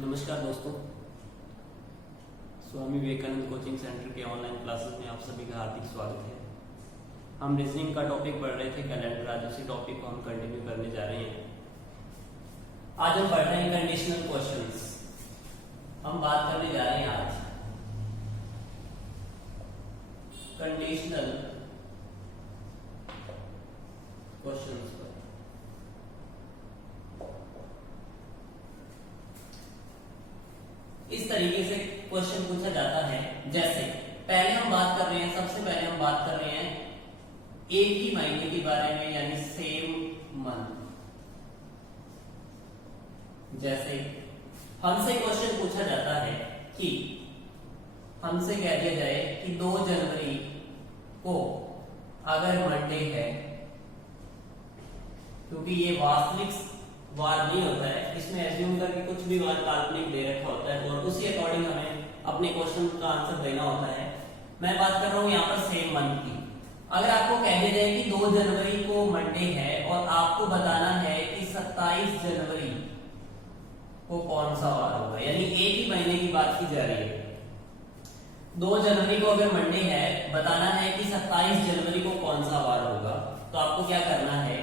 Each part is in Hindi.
नमस्कार दोस्तों, स्वामी विवेकानंद कोचिंग सेंटर के ऑनलाइन क्लासेस में आप सभी का हार्दिक स्वागत है। हम रीजनिंग का टॉपिक पढ़ रहे थे कैलेंडर, आज उसी टॉपिक को हम कंटिन्यू करने जा रहे हैं। आज हम पढ़ रहे हैं कंडीशनल क्वेश्चंस। हम बात करने जा रहे हैं आज कंडीशनल क्वेश्चंस पर। इस तरीके से क्वेश्चन पूछा जाता है, जैसे पहले हम बात कर रहे हैं, सबसे पहले हम बात कर रहे हैं एक ही महीने के बारे में, यानी सेम मंथ। जैसे हमसे क्वेश्चन पूछा जाता है कि हमसे कह दिया जाए कि 2 जनवरी को अगर मंडे है, क्योंकि ये वास्तविक वार नहीं होता है, इसमें एज्यूम करके कुछ भी वार काल्पनिक दे रखा होता है और उसी अकॉर्डिंग हमें अपने क्वेश्चन का आंसर देना होता है। मैं बात कर रहा हूं यहाँ पर सेम मंथ की। अगर आपको कह दिया जाए कि 2 जनवरी को मंडे है और आपको बताना है कि 27 जनवरी को कौन सा वार होगा, यानी एक ही महीने की बात की जा रही है। 2 जनवरी को अगर मंडे है, बताना है कि 27 जनवरी को कौन सा वार होगा, तो आपको क्या करना है,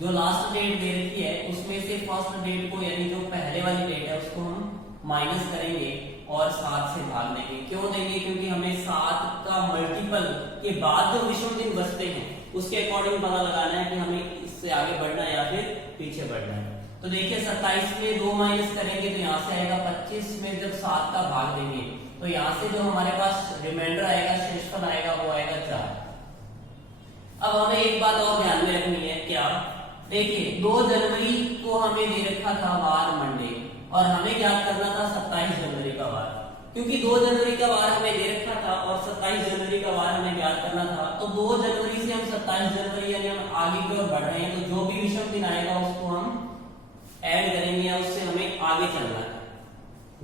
जो लास्ट डेट दे रखी है उसमें से फर्स्ट डेट को, यानी जो पहले वाली डेट है उसको हम माइनस करेंगे और 7 से भाग देंगे। क्यों देंगे? क्योंकि हमें 7 का मल्टीपल के बाद जो विषम दिन बचते हैं उसके अकॉर्डिंग पता लगाना है कि हमें इससे आगे बढ़ना है या फिर पीछे बढ़ना है। तो देखिए 27 में 2 माइनस करेंगे तो यहाँ से आएगा 25 में जब 7 का भाग देंगे तो यहाँ से जो हमारे पास रिमाइंडर आएगा, शेषफल आएगा, वो आएगा 4। अब हमें एक बात और ध्यान में रखनी है, क्या? देखिए 2 जनवरी को हमें दे रखा था वार मंडे और हमें याद करना था 27 जनवरी का वार। क्योंकि 2 जनवरी का वार हमें दे रखा था और 27 जनवरी का वार हमें याद करना था, तो 2 जनवरी से हम 27 जनवरी यानी हम आगे की ओर बढ़ रहे हैं, तो जो भी विषम दिन आएगा उसको हम ऐड करेंगे या उससे हमें आगे चलना है।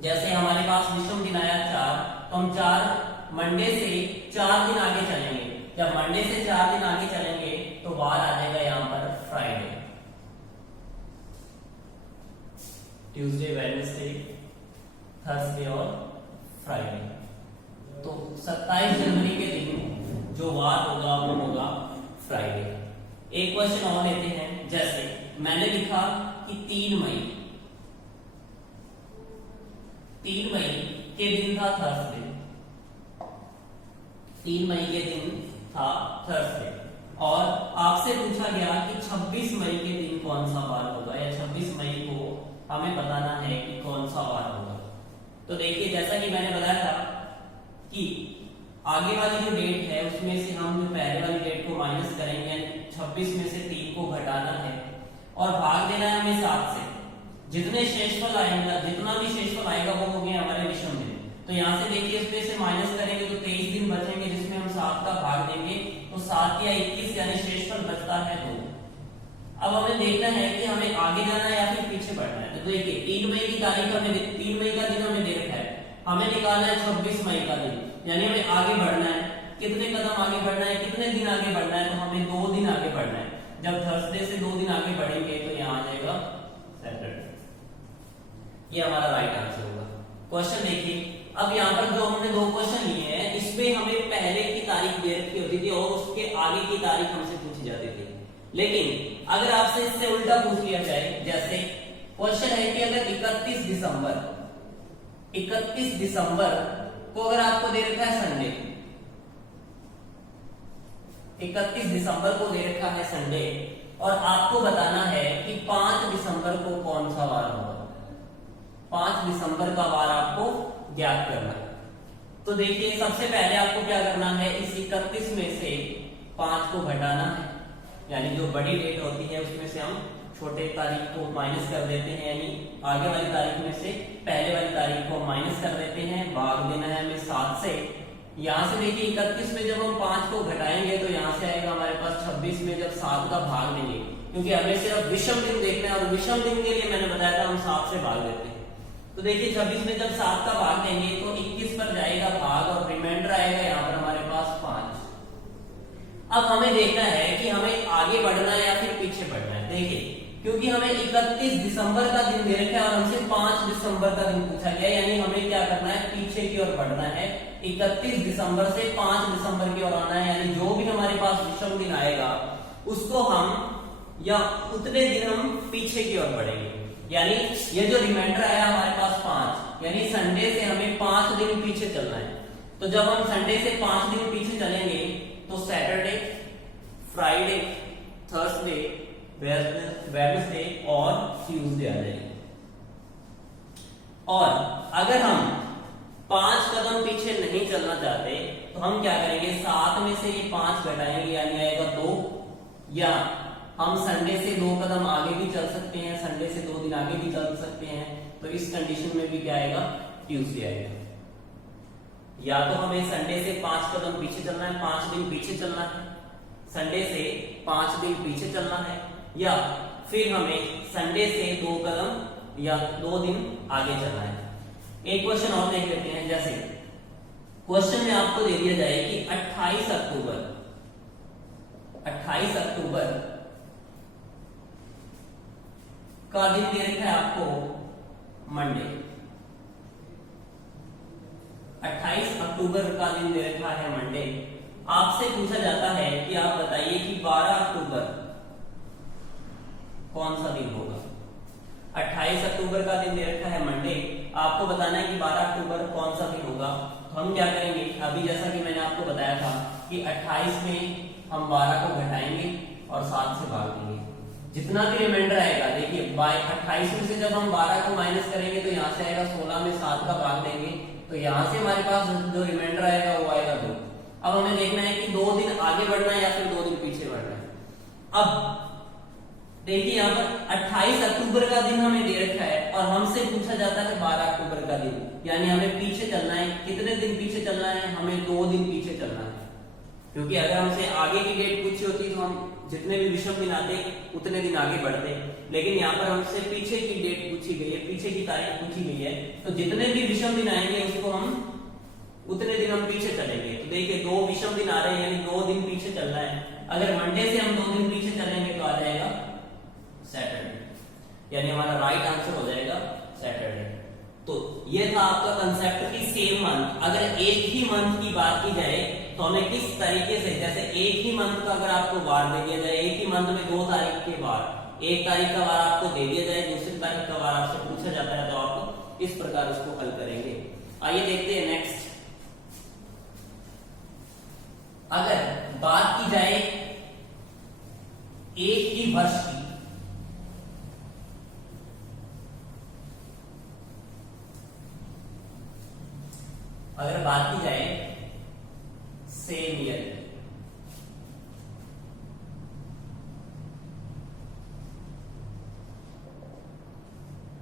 जैसे हमारे पास विषम दिन आया 4, तो हम 4 मंडे से 4 दिन आगे चलेंगे। जब मंडे से 4 दिन आगे चलेंगे तो वार आ जाएगा यहाँ पर फ्राइडे, ट्यूसडे, वेडनेसडे, थर्सडे और फ्राइडे। तो 27 जनवरी के दिन जो वार होगा वो होगा फ्राइडे। एक क्वेश्चन और लेते हैं, जैसे मैंने लिखा कि 3 मई के दिन था थर्सडे, 3 मई के दिन था थर्सडे, और आपसे पूछा गया कि 26 मई के दिन कौन सा वार होगा, या 26 मई को हमें बताना है कि कौन सा वार होगा। तो देखिए जैसा कि मैंने बताया था कि आगे वाली जो डेट है उसमें से हम जो पहले वाली डेट को माइनस करेंगे, 26 में से 3 को घटाना है और भाग देना है हमें 7 से। जितने शेषफल आएगा, जितना भी शेषफल आएगा वो हो गया हमारे विषम दिन। तो यहाँ से देखिए इसमें से माइनस करेंगे तो 23 दिन बचेंगे जिसमें हम 7 का भाग देंगे, तो 7 या 21 यानी शेषफल बचता है 2। अब हमें देखना है कि हमें आगे जाना है या फिर पीछे बढ़ना है। तो देखिए 3 मई की तारीख हमें 3 मई का दिन हमें दे रखा है, हमें निकालना है 26 मई का दिन, यानी हमें आगे बढ़ना है। कितने कदम आगे बढ़ना है, कितने दिन आगे बढ़ना है, तो हमें 2 दिन आगे बढ़ना है। जब थर्सडे से 2 दिन आगे बढ़ेंगे तो यहाँ आ जाएगा सैटरडे। ये हमारा राइट आंसर होगा। क्वेश्चन देखिए, अब यहाँ पर जो हमने 2 क्वेश्चन लिए हैं इसमें हमें पहले की तारीख दे रखी होती थी और उसके आगे की तारीख हमसे पूछी जाती थी। लेकिन अगर आपसे इससे उल्टा पूछ लिया जाए, जैसे क्वेश्चन है कि अगर 31 दिसंबर को अगर आपको दे रखा है संडे, 31 दिसंबर को दे रखा है संडे, और आपको बताना है कि 5 दिसंबर को कौन सा वार होगा, 5 दिसंबर का वार आपको ज्ञात करना है। तो देखिए सबसे पहले आपको क्या करना है, इस 31 में से 5 को घटाना है, यानी जो बड़ी डेट होती है उसमें से हम छोटे तारीख को माइनस कर देते हैं, यानी आगे वाली तारीख में से पहले वाली तारीख को माइनस कर देते हैं, भाग देना है हमें 7 से। यहाँ से देखिए 31 में जब हम 5 को घटाएंगे तो यहाँ से आएगा हमारे पास 26 में जब 7 का भाग देंगे, क्योंकि हमें सिर्फ विषम दिन देखना है और विषम दिन के लिए मैंने बताया था हम 7 से भाग देते हैं। तो देखिए 26 में जब 7 का भाग देंगे तो 21 पर जाएगा भाग और रिमाइंडर आएगा यहाँ पर हमारे पास 5। अब हमें देखना है कि हमें आगे बढ़ना है या फिर पीछे बढ़ना है। देखिए क्योंकि हमें 31 दिसंबर का दिन दे रखा है और हमसे 5 दिसंबर का दिन पूछा गया है, यानी हमें क्या करना है, पीछे की ओर बढ़ना है। 31 दिसंबर से 5 दिसंबर की ओर आना है, यानी जो भी हमारे पास विषम दिन आएगा उसको हम या उतने दिन हम पीछे की ओर बढ़ेंगे। यानी ये जो रिमाइंडर आया हमारे पास 5, यानी संडे से हमें 5 दिन पीछे चलना है। तो जब हम संडे से 5 दिन पीछे चलेंगे तो सैटरडे, फ्राइडे, थर्सडे, वेडनेसडे और ट्यूसडे आ जाएगी। और अगर हम 5 कदम पीछे नहीं चलना चाहते तो हम क्या करेंगे, 7 में से ये 5 घटाएंगे, यानी आएगा 2, या हम संडे से 2 कदम आगे भी चल सकते हैं, संडे से 2 दिन आगे भी चल सकते हैं। तो इस कंडीशन में भी क्या आएगा, ट्यूसडे आएगा। या तो हमें संडे से 5 कदम पीछे चलना है, 5 दिन पीछे चलना है, संडे से 5 दिन पीछे चलना है, या फिर हमें संडे से 2 कदम या 2 दिन आगे चलना है। एक क्वेश्चन और देख लेते हैं। जैसे क्वेश्चन में आपको दे दिया जाए कि 28 अक्टूबर का दिन दे रखा है आपको मंडे। 28 अक्टूबर का दिन दे रखा है मंडे। आपसे पूछा जाता है कि आप बताइए कि 12 अक्टूबर कौन सा दिन होगा। 28 अक्टूबर का दिन दे रखा है मंडे, आपको बताना है कि 12 अक्टूबर कौन सा दिन होगा। तो हम क्या करेंगे, अभी जैसा कि मैंने आपको बताया था कि 28 में हम 12 को घटाएंगे और 7 से भाग देंगे, जितना भी रिमाइंडर आएगा। देखिए 28 में से जब हम 12 को माइनस करेंगे तो यहाँ से आएगा 16 में 7 का भाग देंगे, तो यहाँ से हमारे पास जो रिमाइंडर आएगा वो आएगा 2। अब हमें देखना है कि 2 दिन आगे बढ़ना है या फिर 2 दिन पीछे बढ़ना है। अब देखिए यहाँ पर 28 अक्टूबर का दिन हमें दे रखा है और हमसे पूछा जाता है 12 अक्टूबर का दिन, यानी हमें पीछे चलना है। कितने दिन पीछे चलना है, हमें 2 दिन पीछे चलना है। क्योंकि अगर हमसे आगे की डेट पूछी होती तो हम जितने भी विषम दिन आते उतने दिन आगे बढ़ते, लेकिन यहाँ पर हमसे पीछे की डेट पूछी गई है, पीछे की तारीख पूछी गई है, तो जितने भी विषम दिन आएंगे उसको हम उतने दिन हम पीछे चलेंगे। तो देखिए 2 विषम दिन आ रहे हैं, यानी 2 दिन पीछे चलना है। अगर मंडे से हम 2 दिन पीछे चलेंगे तो आ जाएगा सैटरडे, यानी हमारा राइट आंसर हो जाएगा सैटरडे। तो ये था आपका कंसेप्ट की सेम मंथ। अगर एक ही मंथ की बात की जाए तो हमें किस तरीके से, जैसे एक ही मंथ का अगर आपको वार दे दिया जाए, एक ही मंथ में 2 तारीख के वार, एक तारीख का वार आपको दे दिया जाए, दूसरी तारीख का वार आपसे पूछा जाता है, तो आप इस प्रकार उसको हल करेंगे। आइए देखते हैं नेक्स्ट। अगर बात की जाए एक ही वर्ष की, अगर बात की जाए सेम ईयर की,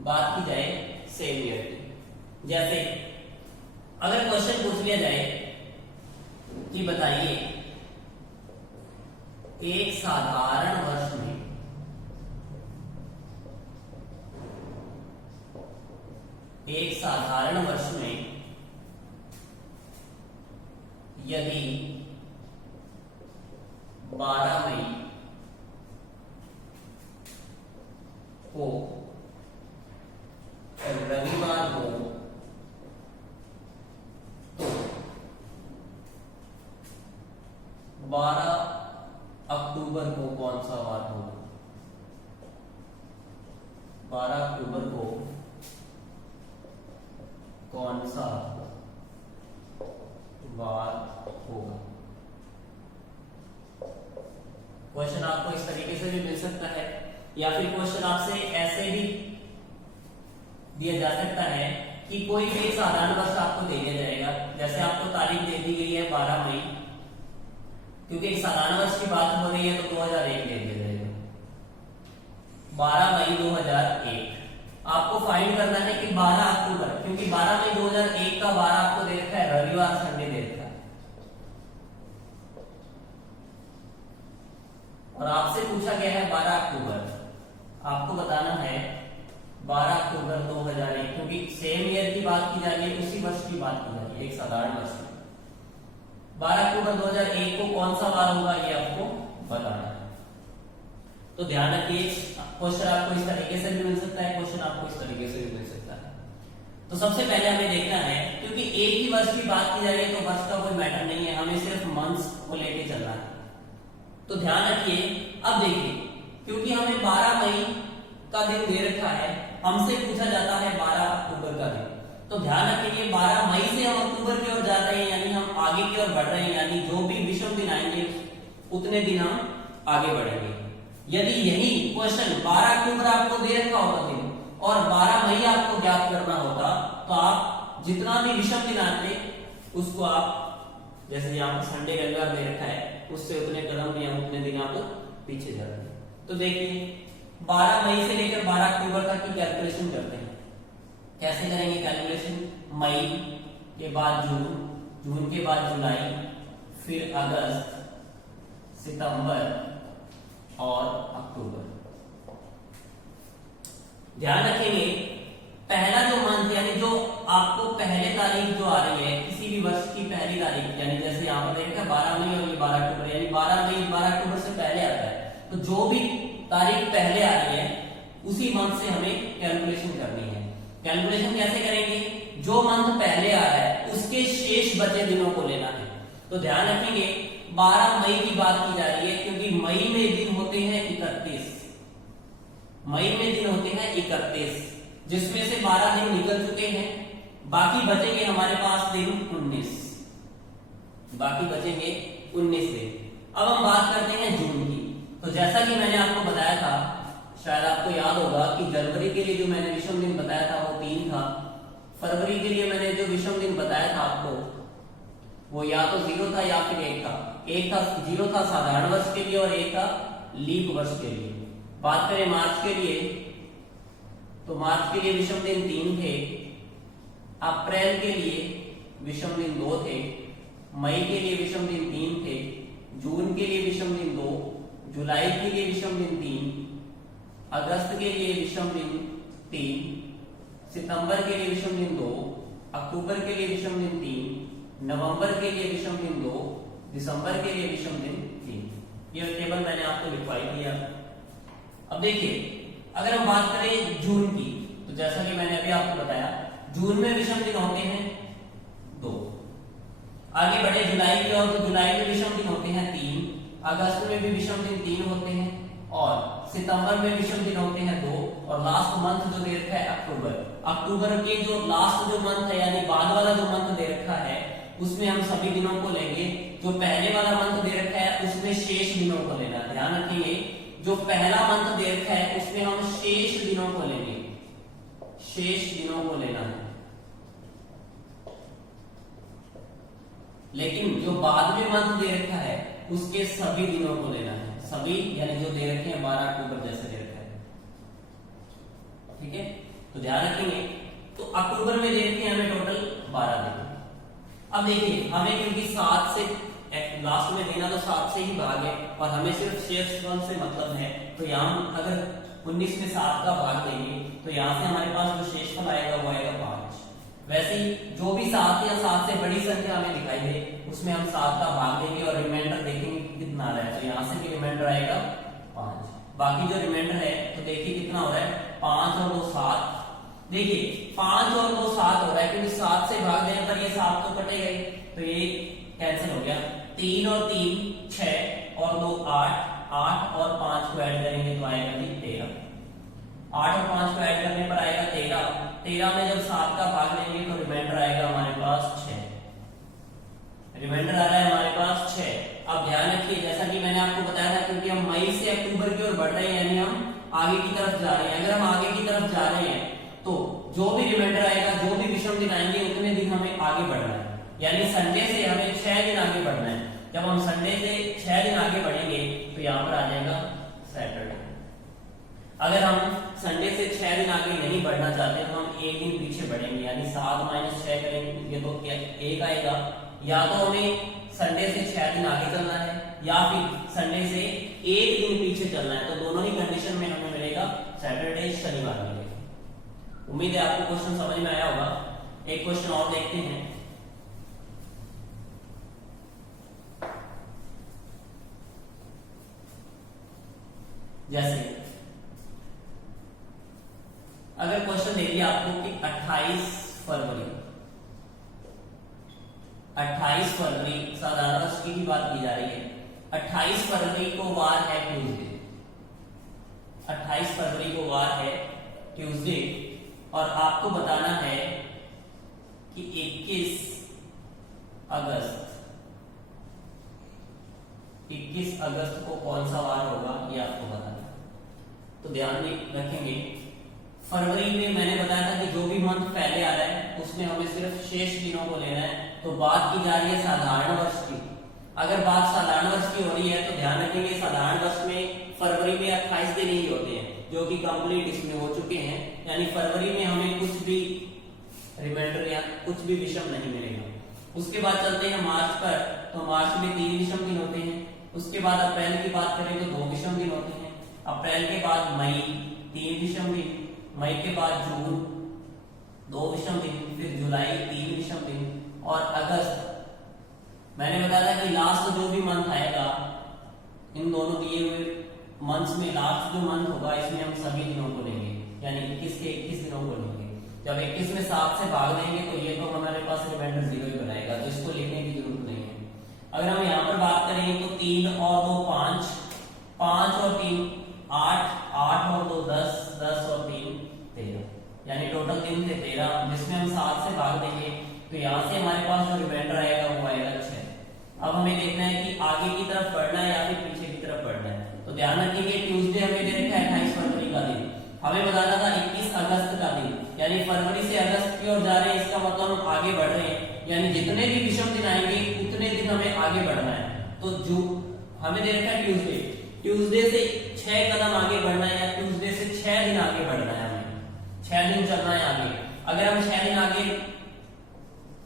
बात की जाए सेम ईयर की, जैसे अगर क्वेश्चन पूछ लिया जाए कि बताइए एक साधारण वर्ष में यदि 12 मई को रविवार हो तो 12 अक्टूबर को कौन सा वार होगा। 12 अक्टूबर को कौन सा वार होगा। क्वेश्चन आपको इस तरीके से भी मिल सकता है, या फिर क्वेश्चन आपसे ऐसे भी दिया जा सकता है कि कोई भी एक साधारण वर्ष आपको दे दिया जाएगा। जैसे आपको तारीख दे दी गई है 12 मई, क्योंकि एक साधारण वर्ष की बात हो रही है तो 2001 दे दिया जाएगा। 12 मई 2001 आपको फाइंड करना है कि 12 अक्टूबर, क्योंकि 12 मई 2001 का 12 आपको दे रखा है रविवार, संडे दे रखा है, और आपसे पूछा गया है 12 अक्टूबर। आपको बताना है 12 अक्टूबर 2001, क्योंकि सेम ईयर की बात की जा रही है, उसी वर्ष की बात की जा रही है, एक साधारण वर्ष की। 12 अक्टूबर 2001 को कौन सा वार होगा ये आपको बताना है। तो ध्यान रखिए, क्वेश्चन आपको इस तरीके से भी मिल सकता है, क्वेश्चन आपको इस तरीके से भी मिल सकता है। तो सबसे पहले हमें देखना है, क्योंकि एक ही वर्ष की बात की जा रही है तो वर्ष का कोई मैटर नहीं है, हमें सिर्फ मंथ्स को लेके चलना है। तो ध्यान रखिए, अब देखिए, क्योंकि हमें 12 मई का दिन दे रखा है, हमसे पूछा जाता है 12 अक्टूबर का दिन। तो ध्यान रखिए 12 मई से हम अक्टूबर की ओर जा रहे हैं, यानी हम आगे की ओर बढ़ रहे हैं, यानी जो भी विषम दिन आएंगे उतने दिन हम आगे बढ़ेंगे। यदि यही क्वेश्चन 12 अक्टूबर आपको दे रखा होता दिन और 12 मई आपको ज्ञात करना होता, तो आप जितना भी विषम दिन आते उसको आप, जैसे यहाँ पर संडे रविवार दे रखा है, उससे उतने कदम या उतने दिन आप पीछे जा रहे हैं। तो देखिए 12 मई से लेकर 12 अक्टूबर तक की कैलकुलेशन करते हैं। कैसे करेंगे कैलकुलेशन? मई के बाद जून, जून के बाद जुलाई, फिर अगस्त, सितंबर और अक्टूबर। ध्यान रखेंगे पहला जो मंथ यानी जो आपको पहले तारीख जो आ रही है किसी भी वर्ष की पहली तारीख, यानी जैसे यहाँ पर देखा 12 मई और ये 12 अक्टूबर, यानी 12 मई 12 अक्टूबर से पहले आता है। तो जो भी तारीख पहले आ रही है उसी मंथ से हमें कैलकुलेशन करनी है। कैलकुलेशन कैसे करेंगे? जो मंथ पहले आ रहा है उसके शेष बचे दिनों को लेना है। तो ध्यान रखेंगे 12 मई की बात की जा रही है, क्योंकि मई में दिन होते हैं 31, मई में दिन होते हैं 31, जिसमें से 12 दिन निकल चुके हैं, बाकी बचेंगे हमारे पास दिन 19, बाकी बचेंगे 19 दिन। अब हम बात करते हैं जून की। तो जैसा कि मैंने आपको बताया था, शायद आपको याद होगा कि जनवरी के लिए जो मैंने विषम दिन बताया था वो 3 था, फरवरी के लिए मैंने जो विषम दिन बताया था आपको वो या तो 0 था या फिर 1 था। 0 था साधारण वर्ष के लिए और 1 था लीप वर्ष के लिए। बात करें मार्च के लिए, तो मार्च के लिए विषम दिन 3 थे, अप्रैल के लिए विषम दिन 2 थे, मई के लिए विषम दिन 3 थे, जून के लिए विषम दिन 2, जुलाई के लिए विषम दिन 3, अगस्त के लिए विषम दिन 3, सितंबर के लिए विषम दिन 2, अक्टूबर के लिए विषम दिन 3, नवंबर के लिए विषम दिन 2, दिसंबर के लिए विषम दिन 3। ये टेबल मैंने आपको लिखवाई दिया। अब देखिए अगर हम बात करें जून की, तो जैसा कि मैंने अभी आपको बताया जून में विषम दिन होते हैं 2। आगे बढ़े जुलाई की ओर, तो जुलाई में विषम दिन होते हैं 3, अगस्त में भी विषम दिन 3 होते हैं और सितंबर में विषम दिन होते हैं 2 और लास्ट मंथ जो दे रखा है अक्टूबर, अक्टूबर के जो लास्ट जो मंथ है यानी बाद वाला जो मंथ दे रखा है उसमें हम सभी दिनों को लेंगे। जो पहले वाला मंथ दे रखा है उसमें शेष दिनों को लेना। ध्यान रखिए जो पहला मंथ दे रखा है उसमें हम शेष दिनों को लेंगे, शेष दिनों को लेना है। लेकिन जो बाद में मंथ दे रखा है उसके सभी दिनों को लेना है, सभी यानी जो दे रखे हैं 12 अक्टूबर जैसे दे रखा है, ठीक है। तो ध्यान रखेंगे। तो अक्टूबर में दे रखे हैं हमें टोटल 12 दिन। अब देखिए हमें क्योंकि 7 से लास्ट में देना तो 7 से ही भाग है और हमें सिर्फ शेषफल से मतलब है, तो यहाँ अगर 19 में 7 का भाग देंगे तो यहाँ से हमारे पास जो शेषफल आएगा वो आएगा 5। वैसे ही जो भी 7 या 7 से बड़ी संख्या हमें दिखाई दे उसमें हम 7 का भाग देंगे और रिमाइंडर देखेंगे कितना आ रहा है। तो यहाँ से भी रिमाइंडर आएगा 5। बाकी जो रिमाइंडर है तो देखिए कितना हो रहा है 5 और 2 7। देखिए 5 और 2 7 हो रहा है क्योंकि 7 से भाग देने पर ये 7 तो कटेगा ही, तो ये कैंसिल हो गया। 3 और 3 6 और 2 8, 8 और 5 को ऐड करेंगे तो आएगा जी 13। 8 और 5 को ऐड करने पर आएगा 13। 13 में जब 7 का भाग लेंगे तो रिमाइंडर आएगा हमारे पास 6। रिमाइंडर आ रहा है हमारे पास 6। अब ध्यान रखिए जैसा कि मैंने आपको बताया था क्योंकि हम मई से अक्टूबर की ओर बढ़ रहे हैं यानी हम आगे की तरफ जा रहे हैं। अगर हम आगे की तरफ जा रहे हैं तो जो भी रिमाइंडर आएगा, जो भी विषम दिन आएंगे उतने दिन हमें आगे बढ़ना है, यानी संडे से हमें 6 दिन आगे बढ़ना है। जब हम संडे से 6 दिन आगे बढ़ेंगे तो यहाँ पर आ जाएगा सैटरडे। अगर हम संडे से 6 दिन आगे नहीं बढ़ना चाहते तो हम 1 दिन पीछे बढ़ेंगे, यानी 7 - 6 करेंगे तो 1 आएगा। या तो हमें संडे से 6 दिन आगे चलना है या फिर संडे से 1 दिन पीछे चलना है, तो दोनों ही कंडीशन में हमें मिलेगा सैटरडे शनिवार मिलेगा। उम्मीद है आपको क्वेश्चन समझ में आया होगा। एक क्वेश्चन और देखते हैं। जैसे अगर क्वेश्चन दे दिया आपको कि 28 फरवरी 28 फरवरी साधारण वर्ष की भी बात की जा रही है। 28 फरवरी को वार है ट्यूसडे, 28 फरवरी को वार है ट्यूसडे, और आपको बताना है कि 21 अगस्त को कौन सा वार होगा ये आपको बताना है। तो ध्यान रखेंगे, फरवरी में मैंने बताया था कि जो भी मंथ पहले आ रहा है उसमें हमें सिर्फ शेष दिनों को लेना है। तो बात की जा रही है साधारण वर्ष की। अगर बात साधारण वर्ष की हो रही है तो ध्यान रखेंगे साधारण वर्ष में फरवरी में 28 दिन ही होते हैं जो कि कंप्लीट इसमें हो चुके हैं, यानी फरवरी में हमें कुछ भी रिमाइंडर या कुछ भी विषम नहीं मिलेगा। उसके बाद चलते हैं मार्च पर, तो मार्च में 3 विषम दिन होते हैं। उसके बाद अप्रैल की बात करें तो 2 विषम दिन होते हैं। अप्रैल के बाद मई 3 विषम दिन, मई के बाद जून 2 विषम दिन, फिर जुलाई 3 विषम दिन, और अगस्त मैंने बताया था कि लास्ट जो भी मंथ आएगा इन दोनों दिए हुए मंथ्स में लास्ट जो मंथ होगा इसमें हम सभी दिनों को लेंगे, यानी 21 के 21 दिनों को लेंगे। जब 21 में 7 से भाग देंगे तो ये तो हमारे पास रिमाइंडर 0 ही बनाएगा, तो इसको लिखने की जरूरत नहीं है। अगर हम यहाँ पर बात करें तो 3 और 2 5, 5 और 3 8, 8 और 2 10, 10 और 3 13, यानी टोटल दिन थे 13, जिसमें हम 7 से भाग देंगे तो यहाँ से हमारे पास जो रिमाइंडर आएगा वो आएगा 6। अब हमें देखना है कि आगे की तरफ बढ़ना है या फिर पीछे की तरफ बढ़ना है। तो ध्यान रखिए ट्यूसडे हमें दे रखा है 28 फरवरी का दिन, हमें बताना था 21 अगस्त का दिन, यानी फरवरी से अगस्त की ओर जा रहे हैं, इसका मतलब हम आगे बढ़ रहे हैं, यानी जितने भी विषम दिन आएंगे उतने दिन हमें आगे बढ़ना है। तो जो हमें दे रखा है ट्यूसडे, ट्यूसडे से 6 कदम आगे बढ़ना है, या ट्यूसडे से 6 दिन आगे बढ़ना है, हमें 6 दिन चलना है आगे। अगर हम 6 दिन आगे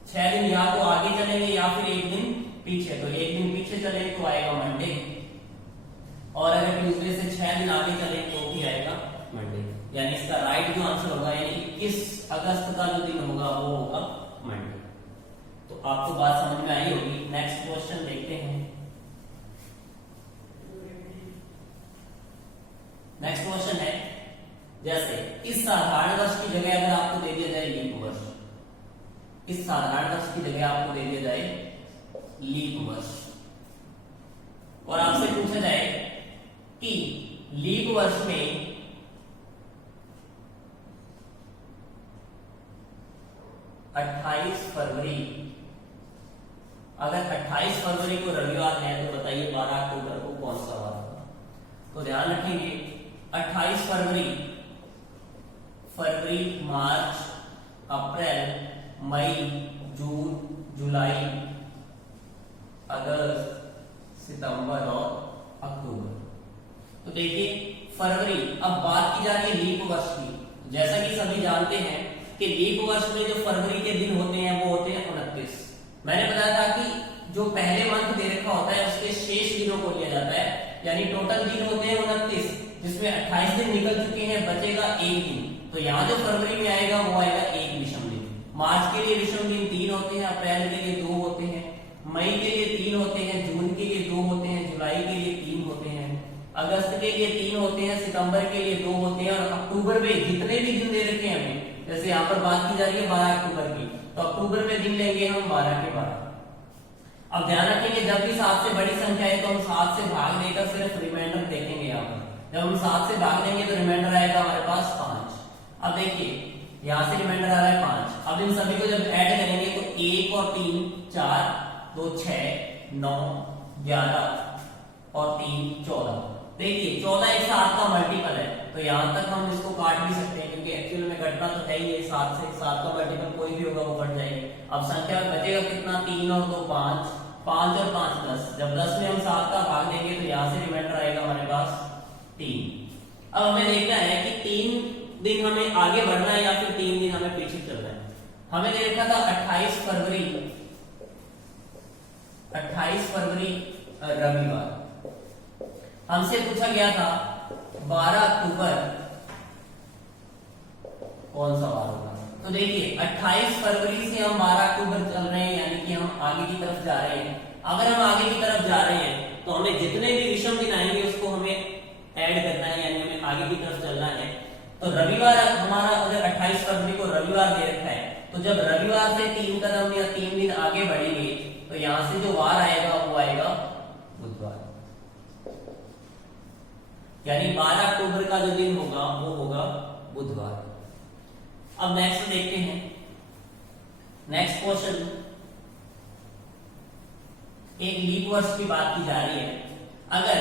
6 दिन या तो आगे चलेंगे या फिर 1 दिन पीछे, तो 1 दिन पीछे चले तो आएगा मंडे, और अगर ट्यूसडे से 6 दिन आगे चले तो भी आएगा मंडे, यानी इसका राइट जो आंसर होगा यानी 21 अगस्त का जो दिन होगा वो होगा मंडे। तो आपको बात समझ में आई होगी। नेक्स्ट क्वेश्चन देखते हैं। नेक्स्ट क्वेश्चन है, जैसे इस साधारण वर्ष की जगह अगर आपको दे दिया जाए लीप वर्ष, इस साधारण वर्ष की जगह आपको दे दिया जाए लीप वर्ष, और आपसे पूछा जाए कि लीप वर्ष में फरवरी, अगर 28 फरवरी को रविवार है तो बताइए 12 अक्टूबर को कौन सा वार होगा। तो ध्यान रखेंगे 28 फरवरी, मार्च, अप्रैल, मई, जून, जुलाई, अगस्त, सितंबर और अक्टूबर। तो देखिए फरवरी, अब बात की जा रही है लीप वर्ष की। जैसा कि सभी जानते हैं कि लीप वर्ष में जो फरवरी के दिन होते हैं वो होते हैं 29। मैंने बताया था कि जो पहले मंथ दे रखा होता है उसके शेष दिनों को लिया जाता है, यानी टोटल दिन होते हैं 29, जिसमें 28 दिन निकल चुके हैं, बचेगा 1 दिन। तो यहाँ जो फरवरी में आएगा वो आएगा 1 विषम दिन। मार्च के लिए विषम दिन 3 होते हैं, अप्रैल के लिए 2 होते हैं, मई के लिए 3 होते हैं, जून के लिए 2 होते हैं, जुलाई के लिए 3 होते हैं, अगस्त के लिए 3 होते हैं, सितंबर के लिए 2 होते हैं, और अक्टूबर में जितने भी दिन दे रखे हैं हमें, जैसे यहाँ पर बात की जा रही है 12 अक्टूबर की, तो अक्टूबर में दिन लेंगे हम 12 के 12। अब ध्यान रखेंगे जब भी 7 से बड़ी संख्या है तो हम 7 से भाग देकर सिर्फ रिमाइंडर देखेंगे। यहाँ पर जब हम 7 से भाग देंगे तो रिमाइंडर आएगा हमारे पास 5। अब देखिए यहाँ से रिमाइंडर आ रहा है 5। अब इन सभी को जब ऐड करेंगे तो 1 और 3 4, 2 6, 9 11 और 3 14। देखिए 14 एक 7 का मल्टीपल है, तो यहाँ तक हम इसको काट भी सकते हैं क्योंकि एक्चुअल में घटना तो है ही है 7 से, 7 का मल्टीपल कोई भी होगा वो कट जाएगा। अब संख्या बचेगा कितना, 3 और 2 5, 5 और 5 10। जब 10 में हम 7 का भाग देंगे तो यहाँ से रिमाइंडर आएगा हमारे पास 3। अब हमें देखना है कि 3 दिन हमें आगे बढ़ना है या फिर 3 दिन हमें पीछे चलना है। हमें दे रखा था 28 फरवरी रविवार। हमसे पूछा गया था 12 अक्टूबर कौन सा वार होगा। तो देखिए 28 फरवरी से हम 12 अक्टूबर चल रहे हैं, यानी कि हम आगे की तरफ जा रहे हैं। अगर हम आगे की तरफ जा रहे हैं तो हमें जितने भी विषम दिन आएंगे उसको हमें ऐड करना है, यानी हमें आगे की तरफ चलना है। तो रविवार हमारा अगर 28 फरवरी को रविवार दे रखा है, तो जब रविवार से 3 कदम या 3 दिन आगे बढ़ेंगे तो यहां से जो वार आएगा वो आएगा बुधवार, यानी 12 अक्टूबर का जो दिन होगा वो होगा बुधवार। अब नेक्स्ट देखते हैं, नेक्स्ट क्वेश्चन, एक लीप वर्ष की बात की जा रही है। अगर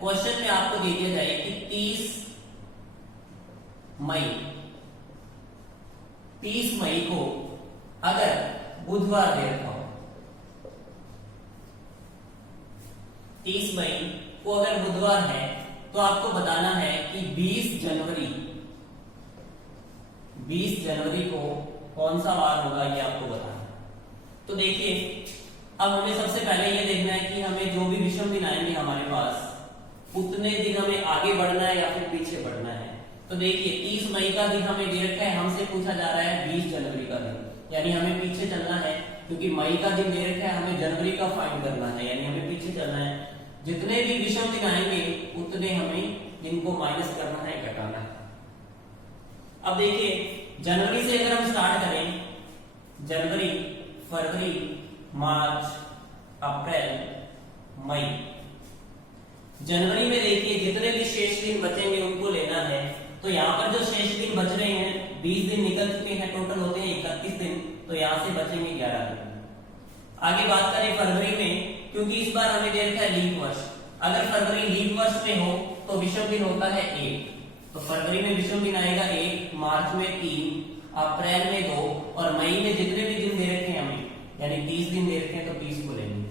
क्वेश्चन में आपको दे दिया जाए कि 30 मई को अगर बुधवार दे रखा हो, 30 मई को अगर बुधवार है तो आपको बताना है कि 20 जनवरी को कौन सा वार होगा, ये आपको बताना है। तो देखिए, अब हमें सबसे पहले ये देखना है कि हमें जो भी विषम दिन आएंगे हमारे पास, उतने दिन हमें आगे बढ़ना है या फिर पीछे बढ़ना है। तो देखिए 30 मई का दिन हमें दे रखा है, हमसे पूछा जा रहा है 20 जनवरी का दिन, यानी हमें पीछे चलना है, क्योंकि मई का दिन दे रखा है, हमें जनवरी का फाइंड करना है, यानी हमें पीछे चलना है। जितने भी विषम दिन आएंगे उतने हमें दिन को माइनस करना है, घटाना है। अब देखिए जनवरी से अगर हम स्टार्ट करें, जनवरी, फरवरी, मार्च, अप्रैल, मई। जनवरी में देखिए जितने भी शेष दिन बचेंगे उनको लेना है। तो यहाँ पर जो शेष दिन बच रहे हैं, 20 दिन निकल चुके हैं, टोटल होते हैं 31 दिन, तो यहाँ से बचेंगे 11 दिन। आगे बात करें फरवरी में, क्योंकि इस बार हमें दे रखा है लीप वर्ष। अगर फरवरी लीप वर्ष में हो तो विषम दिन होता है 1, तो फरवरी में विषम दिन आएगा 1, मार्च में 3, अप्रैल में 2 और मई में जितने भी दिन दे रखे हैं हमें, यानी 30 दिन दे रखे हैं, तो 30 को लेंगे।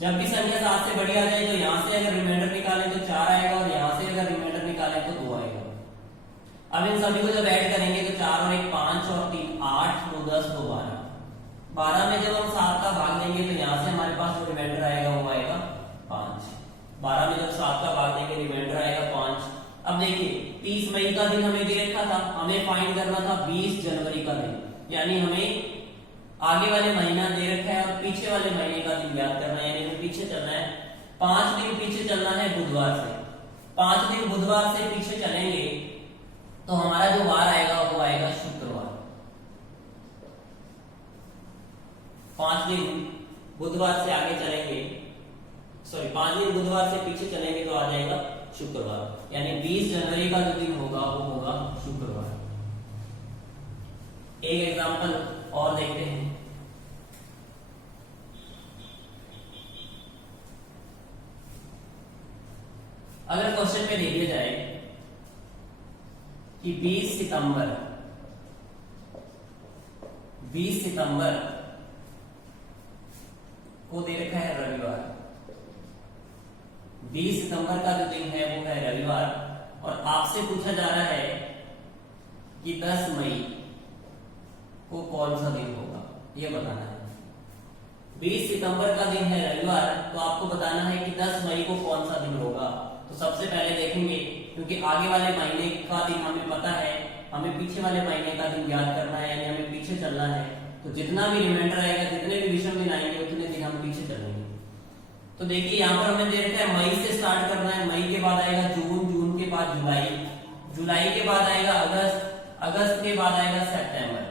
जब भी संख्या 7 से बड़ी आ जाए तो यहाँ से अगर रिमाइंडर निकालें तो 4 आएगा और यहाँ से अगर रिमाइंडर निकालें तो 2 आएगा। अब इन सभी को जब ऐड करेंगे तो 4 और 1 5 और 3 8, 9 10, 2 12। 12 में जब हम 7 का भाग देंगे तो यहाँ से हमारे पास जो रिमाइंडर आएगा वो आएगा 5। 12 में जब 7 का भाग देंगे रिमाइंडर आएगा 5। अब देखिए 30 मई का दिन हमें दे रखा था, हमें फाइंड करना था 20 जनवरी का दिन, यानी हमें आगे वाले महीना दे रखा है और पीछे वाले महीने का दिन याद करना है, यानी हमें पीछे चलना है। 5 दिन पीछे चलना है बुधवार से। 5 दिन बुधवार से पीछे चलेंगे तो हमारा जो वार आएगा वो आएगा शुक्रवार। 5 दिन बुधवार से आगे चलेंगे, 5 दिन बुधवार से पीछे चलेंगे तो आ जाएगा शुक्रवार, यानी 20 जनवरी का जो दिन होगा वो होगा शुक्रवार। एक एग्जांपल और देखते हैं। अगर क्वेश्चन में दे दिया जाए कि 20 सितंबर को दे रखा है रविवार, 20 सितंबर का जो दिन है वो है रविवार, और आपसे पूछा जा रहा है कि 10 मई को कौन सा दिन होगा, ये बताना है। 20 सितंबर का दिन है रविवार, तो आपको बताना है कि 10 मई को कौन सा दिन होगा। तो सबसे पहले देखेंगे, क्योंकि आगे वाले महीने का दिन हमें पता है, हमें पीछे वाले महीने का दिन याद करना है, यानी हमें पीछे चलना है। तो जितना भी रिमाइंडर आएगा, जितने भी विषम दिन आएंगे उतने दिन हम पीछे चलेंगे। तो देखिए यहाँ पर हमें दे रखा है मई से स्टार्ट करना है, मई के बाद आएगा जून, जून के बाद जुलाई, जुलाई के बाद आएगा अगस्त, अगस्त के बाद आएगा सितंबर।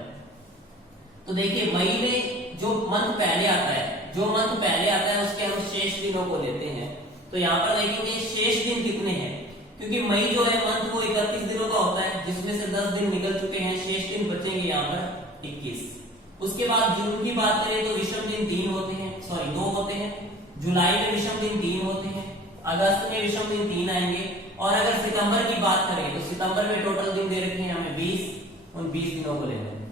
तो देखिए मई में जो मंथ पहले आता है उसके हम शेष दिनों को लेते हैं। तो यहाँ पर देखेंगे शेष दिन कितने हैं, क्योंकि मई जो है मंथ वो 31 दिनों का होता है, जिसमें से 10 दिन निकल चुके हैं, शेष दिन बचेंगे यहाँ पर 21। उसके बाद जून की बात करें तो विषम दिन 2 होते हैं, जुलाई में विषम दिन 3 होते हैं, अगस्त में विषम दिन 3 आएंगे, और अगर सितंबर की बात करें तो सितंबर में टोटल दिन दे रखे हैं हमें 20, उन 20 दिनों को लेना है।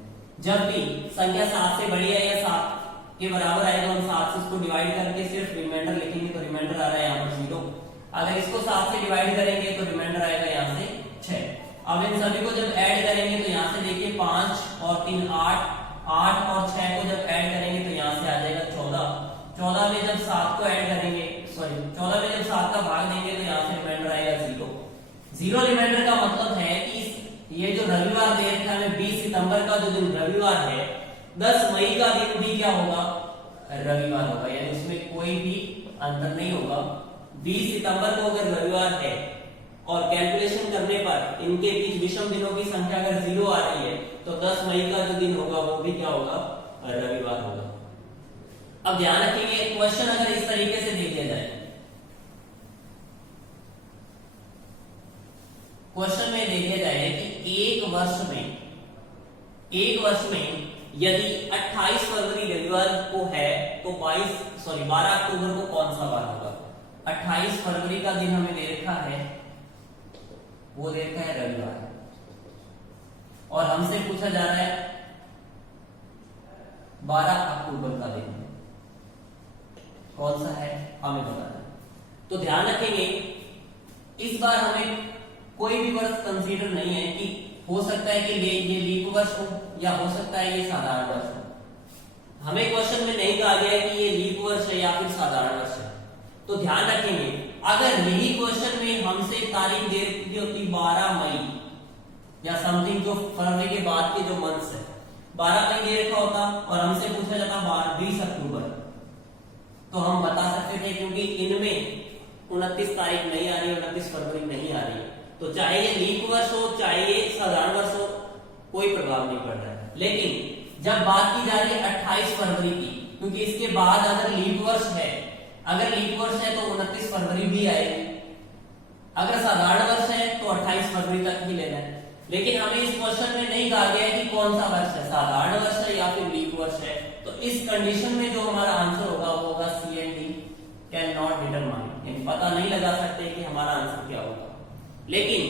जब भी संख्या 7 से बड़ी है या 7 के बराबर आएगा, हम 7 से इसको डिवाइड करके सिर्फ रिमाइंडर लिखेंगे, तो रिमाइंडर आ रहा है यहाँ पर 0। अगर इसको 7 से डिवाइड करेंगे तो रिमाइंडर आएगा यहाँ से 6। अब इन सभी को जब ऐड करेंगे तो यहाँ से देखिए 5 और 3 8, 8 और 6 को जब ऐड करेंगे तो यहाँ से आ जाएगा 14। 14 में जब 7 को ऐड करेंगे, 14 में जब 7 का भाग देंगे तो यहाँ से रिमाइंडर आएगा 0। 0 रिमाइंडर का मतलब है कि ये जो रविवार दे रखा है 20 सितंबर का जो दिन रविवार है, 10 मई का दिन भी क्या होगा, रविवार होगा, यानी उसमें कोई भी अंतर नहीं होगा। 20 सितंबर को अगर रविवार है और कैलकुलेशन करने पर इनके बीच विषम दिनों की संख्या अगर 0 आ रही है तो 10 मई का जो दिन होगा वो भी क्या होगा, रविवार होगा। अब ध्यान रखिए क्वेश्चन अगर इस तरीके से दे दिया जाए, क्वेश्चन में दे दिया जाए कि एक वर्ष में यदि 28 फरवरी रविवार को है तो 12 अक्टूबर को कौन सा वार होगा। 28 फरवरी का दिन हमें दे रखा है, वो दे रखा है रविवार, और हमसे पूछा जा रहा है 12 अक्टूबर का दिन कौन सा है, हमें बताना है। तो ध्यान रखेंगे इस बार हमें कोई भी वर्ष कंसीडर नहीं है कि हो सकता है कि ये लीप वर्ष हो या हो सकता है ये साधारण वर्ष हो। हमें क्वेश्चन में नहीं कहा गया है कि ये लीप वर्ष है या फिर साधारण वर्ष है। तो ध्यान रखेंगे अगर यही क्वेश्चन में हमसे तारीख दे रखी होती 12 मई या समथिंग, जो फरवरी के बाद के जो मंथ्स है 12 मई दे रखा होता और हमसे पूछा जाता 20 अक्टूबर, तो हम बता सकते थे क्योंकि इनमें 29 तारीख नहीं आ रही, 29 फरवरी नहीं आ रही है, तो चाहे ये लीप वर्ष हो चाहे ये साधारण वर्ष हो कोई प्रभाव नहीं पड़ रहा है। लेकिन जब बात की जा रही है 28 फरवरी की, क्योंकि इसके बाद अगर लीप वर्ष है, अगर लीप वर्ष है तो 29 फरवरी भी आएगी, अगर साधारण वर्ष है तो 28 फरवरी तक ही लेना है। लेकिन हमें इस क्वेश्चन में नहीं कहा गया है कि कौन सा वर्ष है, साधारण वर्ष है या फिर लीप वर्ष है। तो इस कंडीशन में जो हमारा आंसर होगा वो होगा C and D, can not determine, यानी पता नहीं लगा सकते कि हमारा आंसर क्या होगा। लेकिन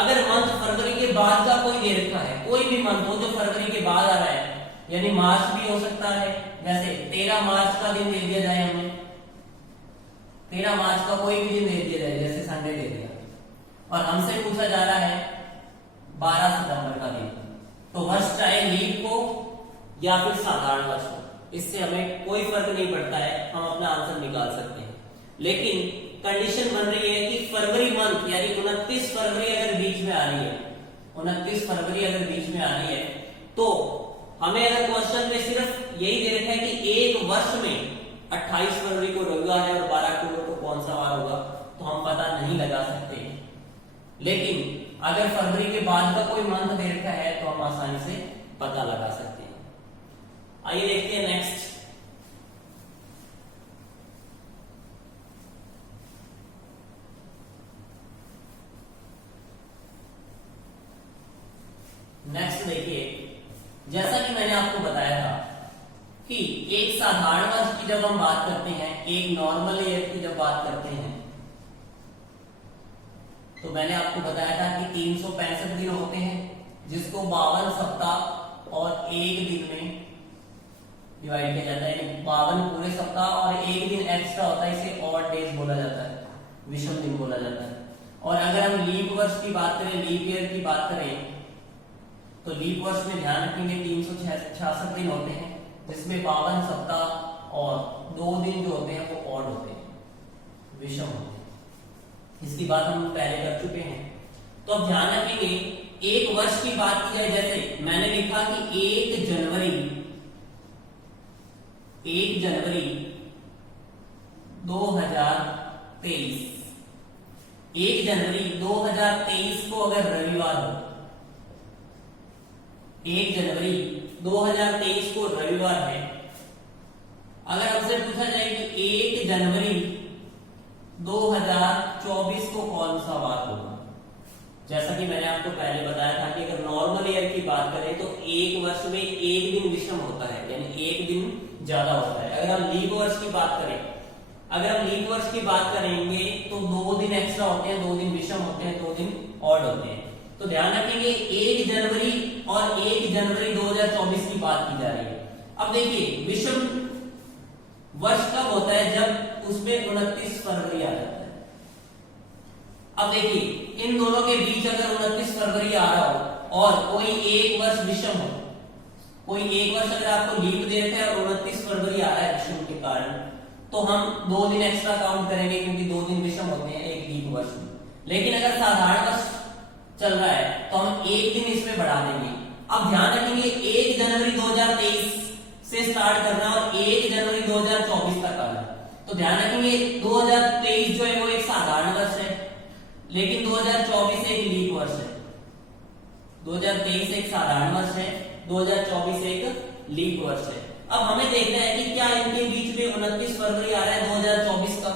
अगर मंथ फरवरी के बाद का कोई दे रखा है, कोई भी मंथ हो जो फरवरी के बाद आ रहा है, यानी मार्च भी हो सकता है, जैसे 13 मार्च का दिन दे दिया जाए, हमें 13 मार्च का कोई भी दिन दे दिया जाए, जैसे संडे दे दिया, और हमसे पूछा जा रहा है 12 सितंबर का दिन, तो वर्ष चाहे लीप हो या फिर साधारण वर्ष हो, इससे हमें कोई फर्क नहीं पड़ता है, हम अपना आंसर निकाल सकते हैं। लेकिन कंडीशन बन रही है कि फरवरी मंथ यानी 29 फरवरी अगर बीच में आ रही है, 29 फरवरी अगर बीच में आ रही है, तो हमें अगर क्वेश्चन में सिर्फ यही दे रखा है कि एक वर्ष में 28 फरवरी को रविवार है और 12 अक्टूबर को कौन सा वार होगा, तो हम पता नहीं लगा सकते। लेकिन अगर फरवरी के बाद का कोई मंथ दे रखा है तो हम आसानी से पता लगा सकते हैं। आइए देखते हैं नेक्स्ट। नेक्स्ट देखिए, जैसा कि मैंने आपको बताया था कि एक साधारण वर्ष की जब हम बात करते हैं, एक नॉर्मल ईयर की जब बात करते हैं, तो मैंने आपको बताया था कि 365 दिन होते हैं, जिसको 52 सप्ताह और एक दिन में डिवाइड किया जाता है। 52 पूरे सप्ताह और एक दिन एक्स्ट्रा होता है, इसे ऑड डेज बोला जाता है, विषम दिन बोला जाता है। और अगर हम लीप वर्ष की बात करें, लीप ईयर की बात करें, तो लीप वर्ष में ध्यान रखेंगे 366 दिन होते हैं, जिसमें 52 सप्ताह और 2 दिन जो होते हैं वो ऑड होते हैं, विषम होते हैं। इसकी बात हम पहले कर चुके हैं। तो अब ध्यान रखेंगे एक वर्ष की बात की जाए, जैसे मैंने लिखा कि 1 जनवरी 2023, 1 जनवरी 2023 को अगर रविवार हो, 1 जनवरी 2023 को रविवार है, अगर हमसे पूछा जाए कि 1 जनवरी 2024 को कौन सा वार होगा, जैसा कि मैंने आपको पहले बताया था कि अगर नॉर्मल ईयर की बात करें तो एक वर्ष में एक दिन विषम होता है, यानी एक दिन ज्यादा होता है। अगर हम लीप वर्ष की बात करें, अगर हम लीप वर्ष की बात करेंगे तो 2 दिन एक्स्ट्रा होते हैं, 2 दिन विषम होते हैं, 2 दिन ऑड होते हैं। तो ध्यान रखेंगे 1 जनवरी और 1 जनवरी 2024 की बात की जा रही है। अब देखिए विषम वर्ष कब होता है, जब उसमें 29 फरवरी आ जाता है। अब देखिए इन दोनों के बीच अगर 29 फरवरी आ रहा हो और कोई एक वर्ष विषम हो, कोई एक वर्ष अगर आपको लीप दे रखा है और 29 फरवरी आ रहा है विषम के कारण, तो हम 2 दिन एक्स्ट्रा काउंट करेंगे क्योंकि 2 दिन विषम होते हैं एक लीप वर्ष में। लेकिन अगर साधारण वर्ष चल रहा है तो हम एक दिन इसमें बढ़ा देंगे। अब ध्यान रखेंगे 1 जनवरी 2023 से स्टार्ट करना और 1 जनवरी 2024 तक आना। तो ध्यान रखेंगे 2023 जो है वो एक साधारण वर्ष है, लेकिन 2024 एक लीप वर्ष है, 2023 एक साधारण वर्ष है, 2024 एक लीप वर्ष है। अब हमें देखना है कि क्या इनके बीच में 29 फरवरी आ रहा है 2024 का,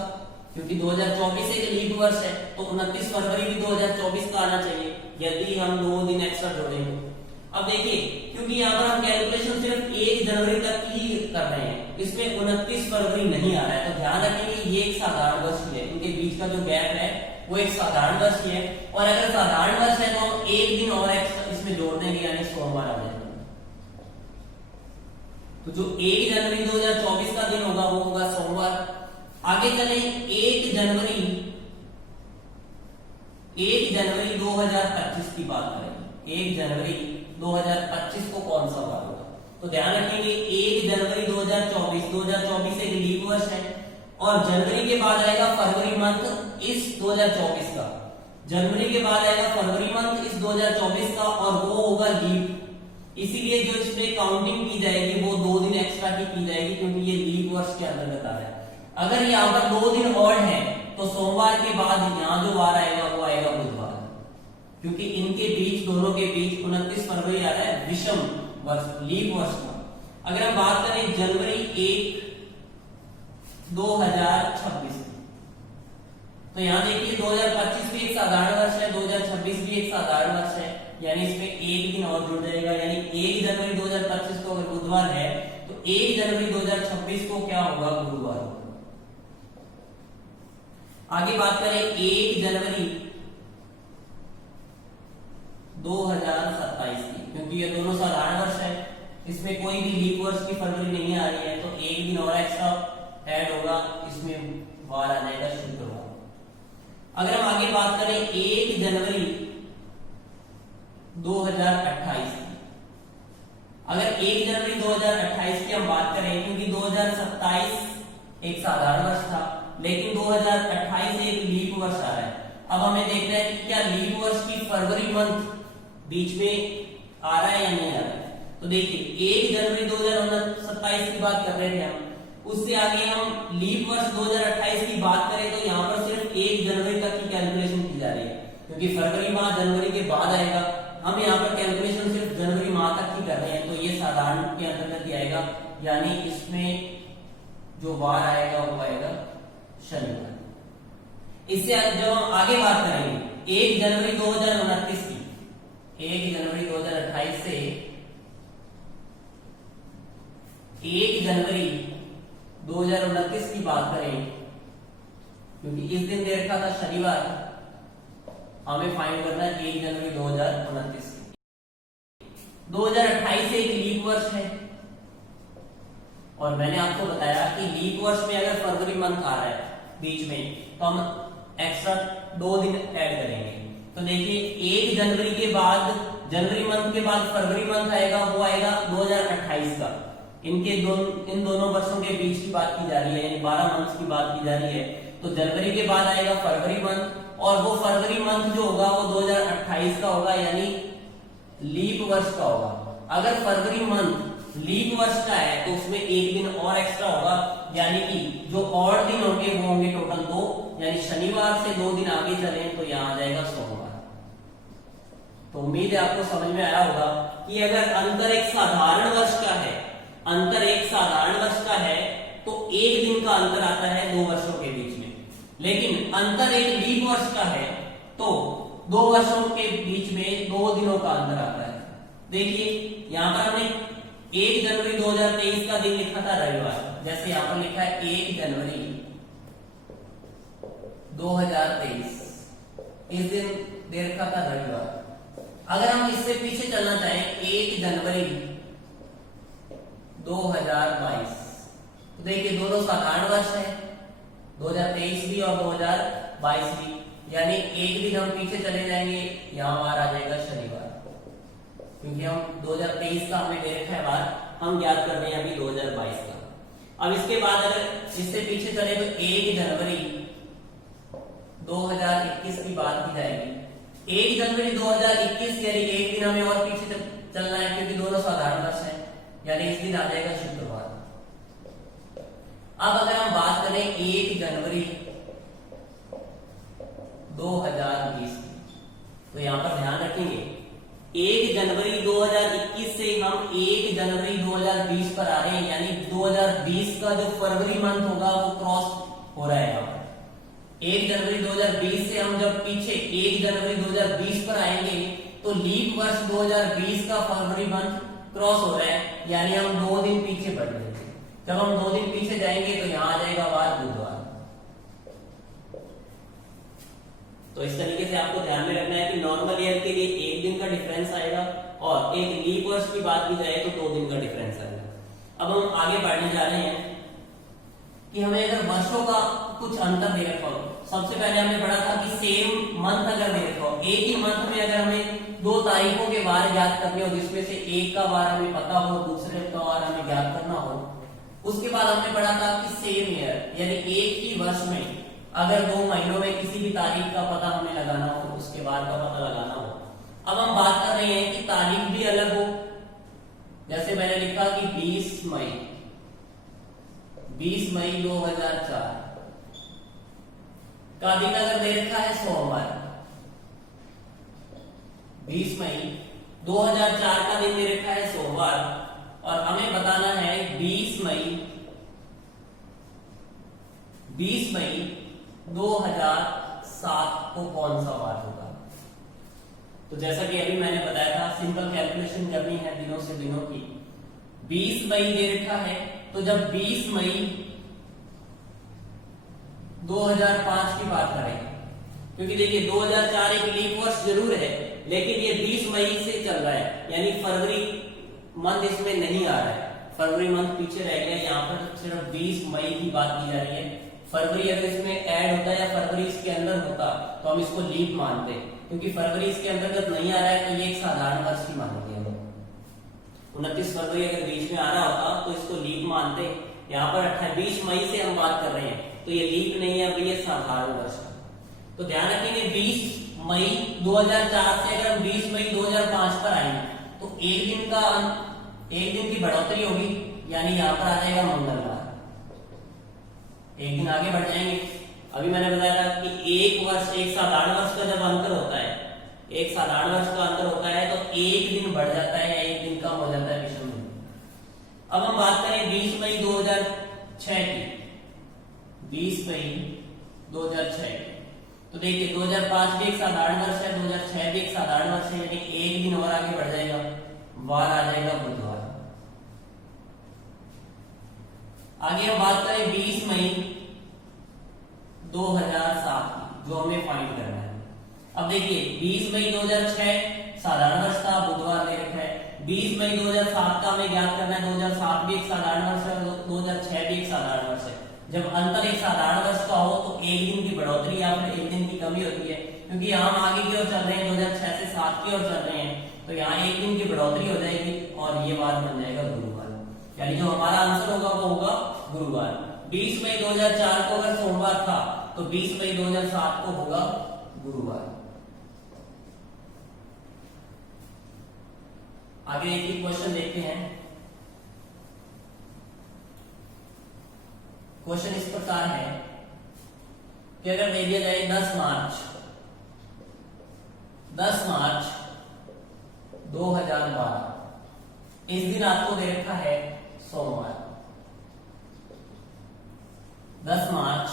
क्योंकि 2024 एक लीप वर्ष है तो 29 फरवरी भी 2024 का आना चाहिए यदि हम 2 दिन एक्स्ट्रा जोड़ेंगे। अब देखिए, क्योंकि यहाँ पर हम कैलकुलेशन सिर्फ 1 जनवरी तक ही कर रहे हैं, इसमें 29 फरवरी नहीं आ रहा है, तो ध्यान रखेंगे ये एक साधारण वर्ष ही है, इनके बीच का जो गैप है वो एक साधारण वर्ष ही है। और अगर साधारण वर्ष है तो हम 1 दिन और एक्स्ट्रा इसमें जोड़ देंगे, यानी सोमवार आ जाएगा। तो जो 1 जनवरी 2024 का दिन होगा वो होगा सोमवार। आगे चले, 1 जनवरी 2025 की बात करें, 1 जनवरी 2025 को कौन सा वार होगा? तो ध्यान रखेंगे 1 जनवरी 2024 एक लीप वर्ष है, और जनवरी के बाद आएगा फरवरी मंथ इस 2024 का, जनवरी के बाद आएगा फरवरी मंथ इस 2024 का, और वो होगा लीप। इसीलिए जो इसमें काउंटिंग की जाएगी वो 2 दिन एक्स्ट्रा की जाएगी, क्योंकि ये लीप वर्ष के अंतर्गत आ रहा है। अगर यहाँ पर 2 दिन और है तो सोमवार के बाद यहाँ जो वार आएगा वो आएगा बुधवार, क्योंकि इनके बीच, दोनों के बीच 29 फरवरी आ रहा है विषम वर्ष, लीप वर्ष का। अगर हम बात करें जनवरी 1 2026, तो यहाँ देखिए 2025 भी एक साधारण वर्ष है, 2026 भी एक साधारण वर्ष है, यानी इसमें 1 दिन और जुड़ जाएगा, यानी 1 जनवरी 2025 को अगर बुधवार है तो 1 जनवरी 2026 को क्या होगा? गुरुवार होगा। आगे बात करें 1 जनवरी 2027 की, क्योंकि ये दोनों साधारण वर्ष है, इसमें कोई भी लीप वर्ष की फरवरी नहीं आ रही है, तो 1 दिन और एक्स्ट्रा ऐड होगा, इसमें वार आ जाएगा शुक्रवार। अगर हम आगे बात करें 1 जनवरी 2028 की, अगर 1 जनवरी 2028 की हम बात करें, क्योंकि 2027 एक साधारण वर्ष था, लेकिन 2028 एक लीप वर्ष आ रहा है। अब हमें देखना है कि क्या लीप वर्ष की फरवरी मंथ बीच में आ रहा है या नहीं आ रहा है। तो देखिए 1 जनवरी 2027 की बात कर रहे थे हम, उससे आगे हम लीप वर्ष 2028 की बात करें तो यहाँ पर सिर्फ 1 जनवरी तक की कैलकुलेशन की जा रही है, क्योंकि फरवरी माह जनवरी के बाद आएगा, हम यहाँ पर कैलकुलेशन सिर्फ जनवरी माह तक की कर रहे हैं, तो ये साधारण के अंतर्गत ही आएगा, यानी इसमें जो वार आएगा वो आएगा शनिवार। इससे जब हम आगे बात करेंगे 1 जनवरी 2029 की, 1 जनवरी 2028 से 1 जनवरी 2029 की बात करें, क्योंकि इस दिन दे रखा था शनिवार, हमें फाइंड करना है 1 जनवरी 2029। 2028 एक लीप वर्ष है, और मैंने आपको बताया कि लीप वर्ष में अगर फरवरी मंथ आ रहा है बीच में, तो हम एक्स्ट्रा 2 दिन ऐड करेंगे। तो देखिए 1 जनवरी के बाद, जनवरी मंथ के बाद फरवरी मंथ आएगा, वो आएगा 2028 का। इन दोनों वर्षों के बीच की बात की जा रही है, यानी 12 मंथ की बात की जा रही है। तो जनवरी के बाद आएगा फरवरी मंथ, और वो फरवरी मंथ जो होगा वो 2028 का होगा, यानी लीप वर्ष का होगा। अगर फरवरी मंथ लीप वर्ष का है तो उसमें 1 दिन और एक्स्ट्रा होगा, यानी कि जो और दिन होंगे वो होंगे टोटल 2, यानी शनिवार से 2 दिन आगे चले तो यहाँ आ जाएगा सोमवार। तो उम्मीद है आपको समझ में आया होगा कि अगर अंतर एक साधारण वर्ष का है, अंतर एक साधारण वर्ष का है तो 1 दिन का अंतर आता है 2 वर्षों के बीच में, लेकिन अंतर एक लीप वर्ष का है तो 2 वर्षों के बीच में 2 दिनों का अंतर आता है। देखिए यहाँ पर हमने 1 जनवरी 2023 का दिन लिखा था रविवार, जैसे यहाँ पर लिखा है 1 जनवरी 2023, इस दिन दे रखा था रविवार। अगर हम इससे पीछे चलना चाहें 1 जनवरी 2022, तो देखिए दोनों साधारण वर्ष है, 2023 भी और 2022 भी, यानी 1 दिन हम पीछे चले जाएंगे, यहाँ वार आ जाएगा शनिवार, क्योंकि हम 2023 का हमें दे रखा है वार, हम ज्ञात कर रहे हैं अभी 2022 का। अब इसके बाद अगर इससे पीछे चले तो 1 जनवरी 2021 की बात की जाएगी। 1 जनवरी 2021 यानी 1 दिन हमें और पीछे चलना है, क्योंकि दोनों साधारण वर्ष है, यानी इस दिन आ जाएगा शुक्रवार। अब अगर हम बात करें 1 जनवरी 2020। तो यहाँ पर ध्यान रखेंगे 1 जनवरी 2021 से हम 1 जनवरी 2020 पर आ रहे हैं, यानी 2020 का जो फरवरी मंथ होगा वो क्रॉस हो रहा है यहाँ पर। 1 जनवरी 2020 से हम जब पीछे 1 जनवरी 2020 पर आएंगे तो लीप वर्ष 2020 का फरवरी मंथ क्रॉस हो रहा है, यानी हम 2 दिन पीछे बढ़ रहे हैं। जब हम 2 दिन पीछे जाएंगे तो यहाँ आ जाएगा वार बुधवार। तो इस तरीके से आपको ध्यान में रखना है कि नॉर्मल ईयर के लिए 1 दिन का डिफरेंस आएगा और एक लीप वर्ष की बात की जाए तो 2 दिन का डिफरेंस आएगा। अब हम आगे बढ़ने जा रहे हैं कि हमें अगर वर्षों का कुछ अंतर दे रखा हो। सबसे पहले हमने पढ़ा था कि सेम मंथ अगर दे रखा हो, एक ही मंथ में अगर हमें 2 तारीखों के वार याद करने हो, जिसमें से एक का वार हमें पता हो, दूसरे का वार हमें याद करना हो। उसके बाद हमने पढ़ा था कि सेम ईयर यानी एक ही वर्ष में अगर 2 महीनों में किसी भी तारीख का पता हमें लगाना हो, उसके बाद का पता लगाना हो। अब हम बात कर रहे हैं कि तारीख भी अलग हो। जैसे मैंने लिखा कि 20 मई 2004 का दिन अगर दे रखा है सोमवार, 20 मई 2004 का दिन दे रखा है सोमवार, और हमें बताना है 20 मई 2007 को कौन सा वार होगा। तो जैसा कि अभी मैंने बताया था, सिंपल कैलकुलेशन करनी है दिनों से दिनों की। 20 मई दे रखा है, तो जब 20 मई 2005 की बात करें, क्योंकि देखिए 2004 एक लीप वर्ष जरूर है, लेकिन ये 20 मई से चल रहा है, यानी फरवरी मंथ इसमें नहीं आ रहा है। फरवरी मंथ पीछे रह गया, यहाँ पर सिर्फ 20 मई की बात की जा रही है। फरवरी अगर इसमें ऐड होता या फरवरी इसके अंदर होता तो हम इसको लीप मानते, क्योंकि फरवरी इसके अंतर्गत नहीं आ रहा है तो ये एक साधारण वर्ष ही मानेंगे हम। 29 फरवरी अगर बीच में आ रहा होता तो इसको लीप मानते। यहाँ पर 20 मई से हम बात कर रहे हैं तो ये लीप नहीं है, ये साधारण वर्ष है। तो ध्यान रखेंगे 20 मई 2004 से अगर हम 20 मई 2005 पर आएंगे तो एक दिन की बढ़ोतरी होगी, यानी यहाँ पर आ जाएगा मंगलवार। एक दिन आगे बढ़ जाएंगे। अभी मैंने बताया था कि एक वर्ष, एक साधारण वर्ष का जब अंतर होता है, एक साधारण वर्ष का अंतर होता है तो एक दिन बढ़ जाता है या एक दिन कम हो जाता है विषम दिन। अब हम बात करें 20 मई 2006 की। 20 मई 2006 की तो देखिए 2005 भी एक साधारण वर्ष है, 2006 भी एक साधारण वर्ष है, यानी एक दिन और आगे बढ़ जाएगा, वार आ जाएगा बुधवार। आगे हम बात करें 20 मई 2007 की, जो हमें फाइंड करना है। अब देखिए 20 मई 2006 साधारण वर्ष था, बुधवार दे रखा है। 20 मई 2007 का हमें ज्ञात करना है। 2007 भी एक साधारण वर्ष है, 2006 भी एक साधारण वर्ष है। जब अंतर एक साधारण वर्ष का हो तो एक दिन की बढ़ोतरी या फिर एक दिन की कमी होती है, क्योंकि यहाँ हम आगे की ओर चल रहे हैं, 2006 से 7 की ओर चल रहे हैं, तो यहाँ एक दिन की बढ़ोतरी हो जाएगी और ये वार बन जाएगा गुरुवार। यानी जो हमारा आंसर होगा वो होगा गुरुवार। 20 मई 2004 को अगर सोमवार था तो 20 मई 2007 को होगा गुरुवार। आगे एक क्वेश्चन देखते हैं। क्वेश्चन इस प्रकार है कि अगर दे दिया जाए 10 मार्च 2012, इस दिन आपको दे रखा है सोमवार। 10 मार्च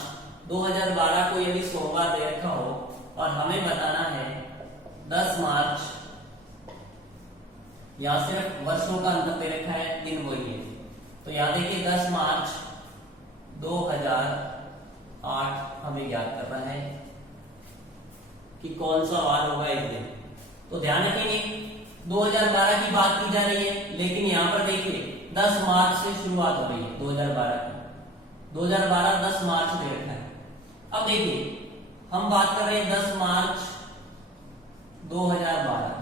2012 को यदि सोमवार दे रखा हो और हमें बताना है 10 मार्च, यहां सिर्फ वर्षों का अंतर दे रखा है, दिन वही है। तो यहां देखिए 10 मार्च 2008 हमें ज्ञात करना है कि कौन सा वार होगा इस दिन। तो ध्यान रखेंगे 2012 की बात की जा रही है, लेकिन यहां पर देखिए 10 मार्च से शुरुआत हो रही है 2012 की। 2012 10 मार्च दे रखा है। अब देखिए हम बात कर रहे हैं 10 मार्च 2012।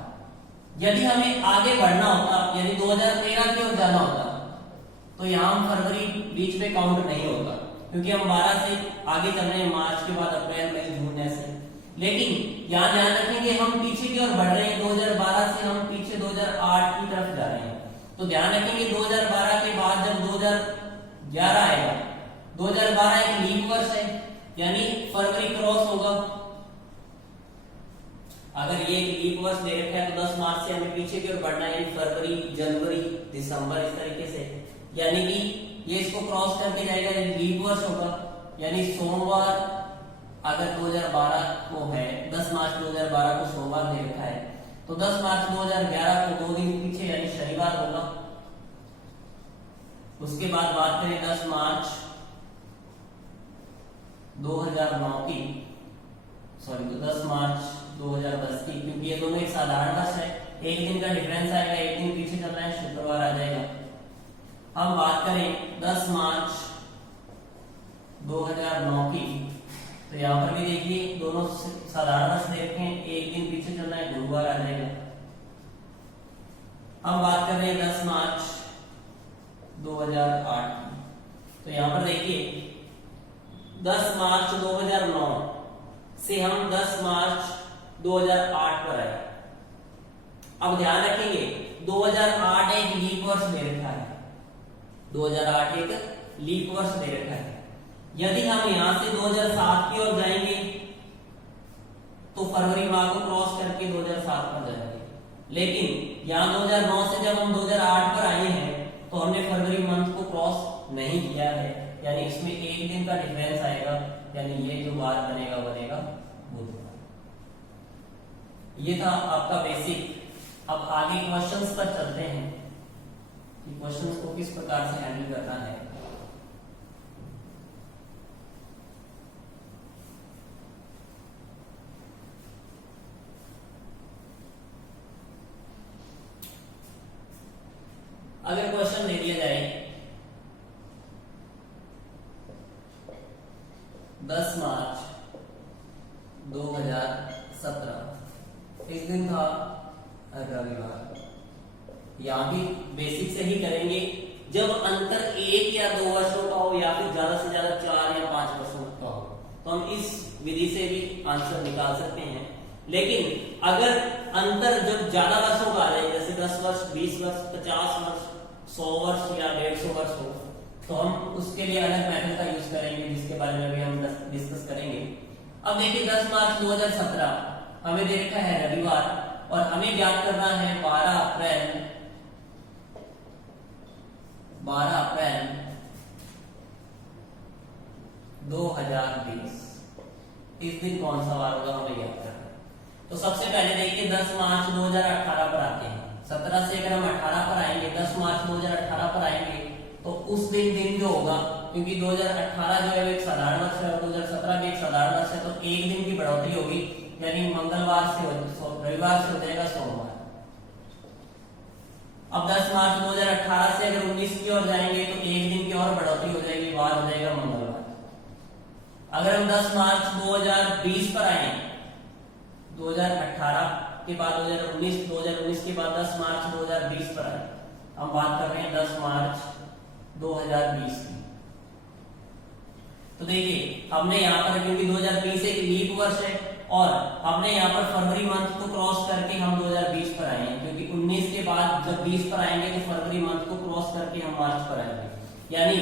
यदि हमें आगे बढ़ना होता, यदि 2013 की ओर जाना होता तो यहां हम फरवरी बीच में काउंट नहीं होगा, क्योंकि हम 12 से आगे चल रहे हैं, मार्च के बाद अप्रैल मई जून ऐसे। लेकिन यहां ध्यान रखेंगे हम पीछे की ओर बढ़ रहे हैं, 2012 से हम पीछे 2008 की तरफ जा रहे हैं। तो ध्यान रखेंगे 2012 के बाद जब 2011 आएगा, 2012 एक लीप वर्ष है, यानी फरवरी क्रॉस होगा, अगर ये एक लीप वर्ष दे रखा है तो 10 मार्च से हमें पीछे की ओर बढ़ना है, यानी फरवरी, जनवरी, दिसंबर, इस तरीके से। यानी कि ये इसको क्रॉस करके जाएगा, लीप वर्ष होगा। यानी सोमवार अगर 2012 को है, 10 मार्च 2012 को सोमवार दे रखा है, तो 10 मार्च 2011 को 2 दिन पीछे यानी शनिवार होगा। उसके बाद बात करें 10 मार्च 2009 की, सॉरी तो 10 मार्च 2010 की, क्योंकि ये दोनों एक साधारण वर्ष है, एक दिन का डिफरेंस आएगा, एक दिन पीछे चलना है, शुक्रवार आ जाएगा। हम बात करें 10 मार्च 2009 की, तो यहाँ पर भी देखिए दोनों साधारण वर्ष देख रहे हैं, एक दिन पीछे चलना है, गुरुवार आ जाएगा। हम बात कर रहे हैं 10 मार्च 2008 की, तो यहाँ पर देखिए 10 मार्च 2009 से हम 10 मार्च 2008 पर आए। अब ध्यान रखेंगे 2008 एक लीप वर्ष दे रखा है, 2008 एक लीप वर्ष दे रखा है। यदि हम यहां से 2007 की ओर जाएंगे तो फरवरी माह को क्रॉस करके 2007 पर जाएंगे, लेकिन यहां 2009 से जब हम 2008 पर आए हैं तो हमने फरवरी मंथ को क्रॉस नहीं किया है, यानी इसमें एक दिन का डिफरेंस आएगा, यानी ये जो बात बनेगा बुधवार। ये था आपका बेसिक। अब आगे क्वेश्चंस पर चलते हैं कि क्वेश्चंस को किस प्रकार से हैंडल करना है। अगर क्वेश्चन दे दिया जाए 10 मार्च 2017, इस दिन था रविवार। यहां भी बेसिक से ही करेंगे, जब अंतर 1 या 2 वर्षों का हो या फिर ज्यादा से ज्यादा 4 या 5 वर्षों का हो, तो हम इस विधि से भी आंसर निकाल सकते हैं। लेकिन अगर अंतर जब ज्यादा वर्षों का आ जाए, जैसे 10 वर्ष, 20 वर्ष, 50 वर्ष, 100 वर्ष या 150 वर्ष हो, तो हम उसके लिए अलग मेथड का यूज करेंगे, जिसके बारे में भी हम डिस्कस करेंगे। अब देखिए 10 मार्च 2017 हमें दे रखा है रविवार, और हमें ज्ञात करना है 12 अप्रैल 2020, इस दिन कौन सा वार होगा हमें ज्ञात करना है। तो सबसे पहले देखिए 10 मार्च 2018 पर आते हैं। 17 से अगर हम 18 पर आएंगे, 10 मार्च 2018 पर आएंगे, तो उस दिन जो होगा, क्योंकि 2018 जो है वो एक साधारण वर्ष है और 2017 भी एक साधारण वर्ष है, तो एक दिन की बढ़ोतरी होगी, यानी मंगलवार से रविवार से हो जाएगा सोमवार। अब 10 मार्च 2018 से अगर 19 की ओर जाएंगे तो एक दिन की और बढ़ोतरी हो जाएगी, वार हो जाएगा मंगलवार। अगर हम 10 मार्च 2020 पर आए, 2018 के बाद 2019, 2019 के बाद 10 मार्च 2020 पर आए, हम बात कर रहे हैं 10 मार्च 2020 की। तो देखिए हमने यहाँ पर, क्योंकि 2020 एक लीप वर्ष है और हमने यहाँ पर फरवरी मंथ को क्रॉस करके हम 2020 पर आए हैं, क्योंकि 19 के बाद जब 20 पर आएंगे तो फरवरी मंथ को क्रॉस करके हम मार्च पर आएंगे, यानी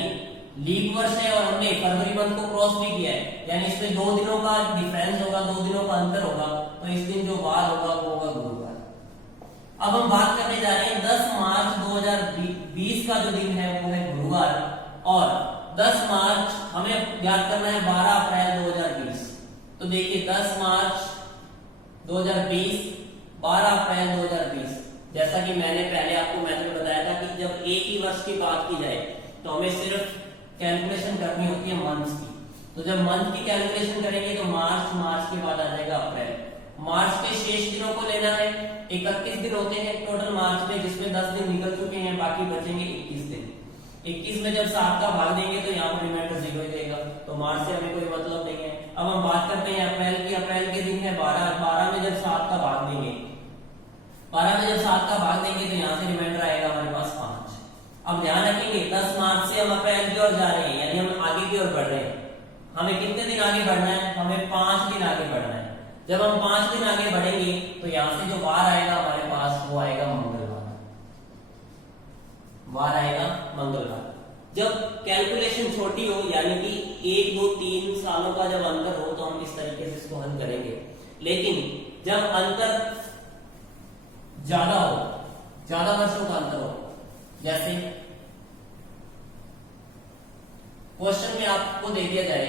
लीप वर्ष है और हमने फरवरी मंथ को क्रॉस भी किया है, यानी इसमें 2 दिनों का डिफरेंस होगा, 2 दिनों का अंतर होगा, तो इस दिन जो वार होगा वो होगा गुरुवार। अब हम बात करने जा रहे हैं 10 मार्च 2020 का जो दिन है वो है गुरुवार, और 10 मार्च हमें ज्ञात करना है 12 अप्रैल 2020। तो देखिए 10 मार्च 2020, 12 अप्रैल 2020, जैसा कि मैंने पहले आपको मेथड बताया था कि जब एक ही वर्ष की बात की जाए तो हमें सिर्फ कैलकुलेशन करनी होती है मंथ्स की। तो जब मंथ की कैलकुलेशन करेंगे तो मार्च के बाद आ जाएगा अप्रैल। मार्च के शेष दिनों को लेना है, 31 दिन होते हैं टोटल मार्च में, जिसमें 10 दिन निकल चुके हैं, बाकी बचेंगे 21 दिन। 21 में जब 7 का भाग देंगे तो यहाँ पर रिमाइंडर 0 ही देगा, तो मार्च से हमें कोई मतलब नहीं है। अब हम बात करते हैं अप्रैल की। अप्रैल के दिन है 12 में जब 7 का भाग देंगे, 12 में जब 7 का भाग देंगे तो यहाँ से रिमाइंडर आएगा हमारे पास 5। अब ध्यान रखेंगे 10 मार्च से हम अप्रैल की ओर जा रहे हैं, यानी हम आगे की ओर बढ़ रहे हैं। हमें कितने दिन आगे बढ़ना है? हमें 5 दिन आगे बढ़ना है। जब हम 5 दिन आगे बढ़ेंगे तो यहाँ से जो वार आएगा हमारे पास वो आएगा मंगलवार, वार आएगा मंगलवार। जब कैलकुलेशन छोटी हो, यानी कि 1, 2, 3 सालों का जब अंतर हो, तो हम इस तरीके से इसको हल करेंगे। लेकिन जब अंतर ज्यादा हो, ज्यादा वर्षों का अंतर हो, जैसे क्वेश्चन में आपको दे दिया जाए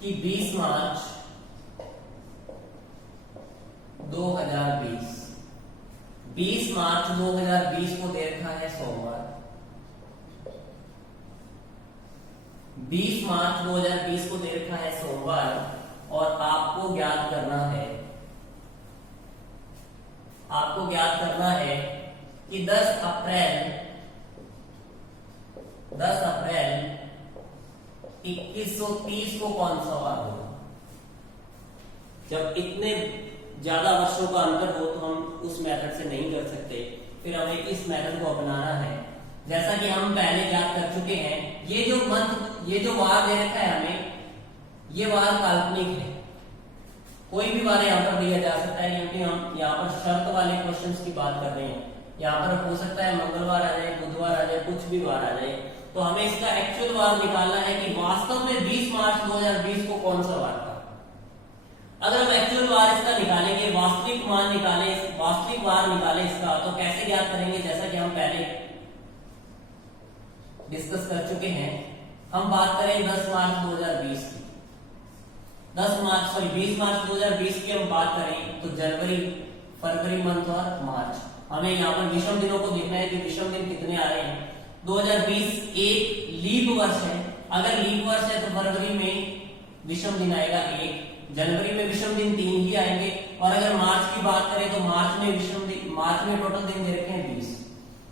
कि 20 मार्च 2020, 20 मार्च 2020 को दे रखा है सोमवार, 20 मार्च 2020 को दे रखा है सोमवार, और आपको ज्ञात करना है, आपको ज्ञात करना है कि 10 अप्रैल 2130 को कौन सा वार होगा। जब इतने ज्यादा वर्षों का अंतर हो तो हम उस मेथड से नहीं कर सकते, फिर हमें इस मेथड को अपनाना है। जैसा कि हम पहले ज्ञात कर चुके हैं, ये जो मंथ, ये जो वार दे रखा है हमें, ये वार काल्पनिक है, कोई भी वार यहाँ पर दिया जा सकता है, क्योंकि हम यहाँ पर शर्त वाले क्वेश्चंस की बात कर रहे हैं। यहाँ पर हो सकता है मंगलवार आ जाए, बुधवार आ जाए, कुछ भी वार आ जाए। तो हमें इसका एक्चुअल वार निकालना है कि वास्तव में 20 मार्च 2020 को कौन सा वार था। अगर हम एक्चुअल वार इसका निकालेंगे, वास्तविक मान निकाले, वास्तविक वार निकाले इसका, तो कैसे ज्ञात करेंगे, जैसा कि हम पहले डिस्कस कर चुके हैं। हम बात करें 10 मार्च 2020 की, 20 मार्च 2020 की हम बात करें तो जनवरी, फरवरी मंथ और मार्च, हमें यहाँ पर विषम दिनों को देखना है कि विषम दिन कितने आ रहे हैं। 2020 एक लीप वर्ष है, अगर लीप वर्ष है तो फरवरी में विषम दिन आएगा 1, जनवरी में विषम दिन 3 ही आएंगे, और अगर मार्च की बात करें तो मार्च में विषम दिन, मार्च में टोटल दिन दे रखे हैं 20,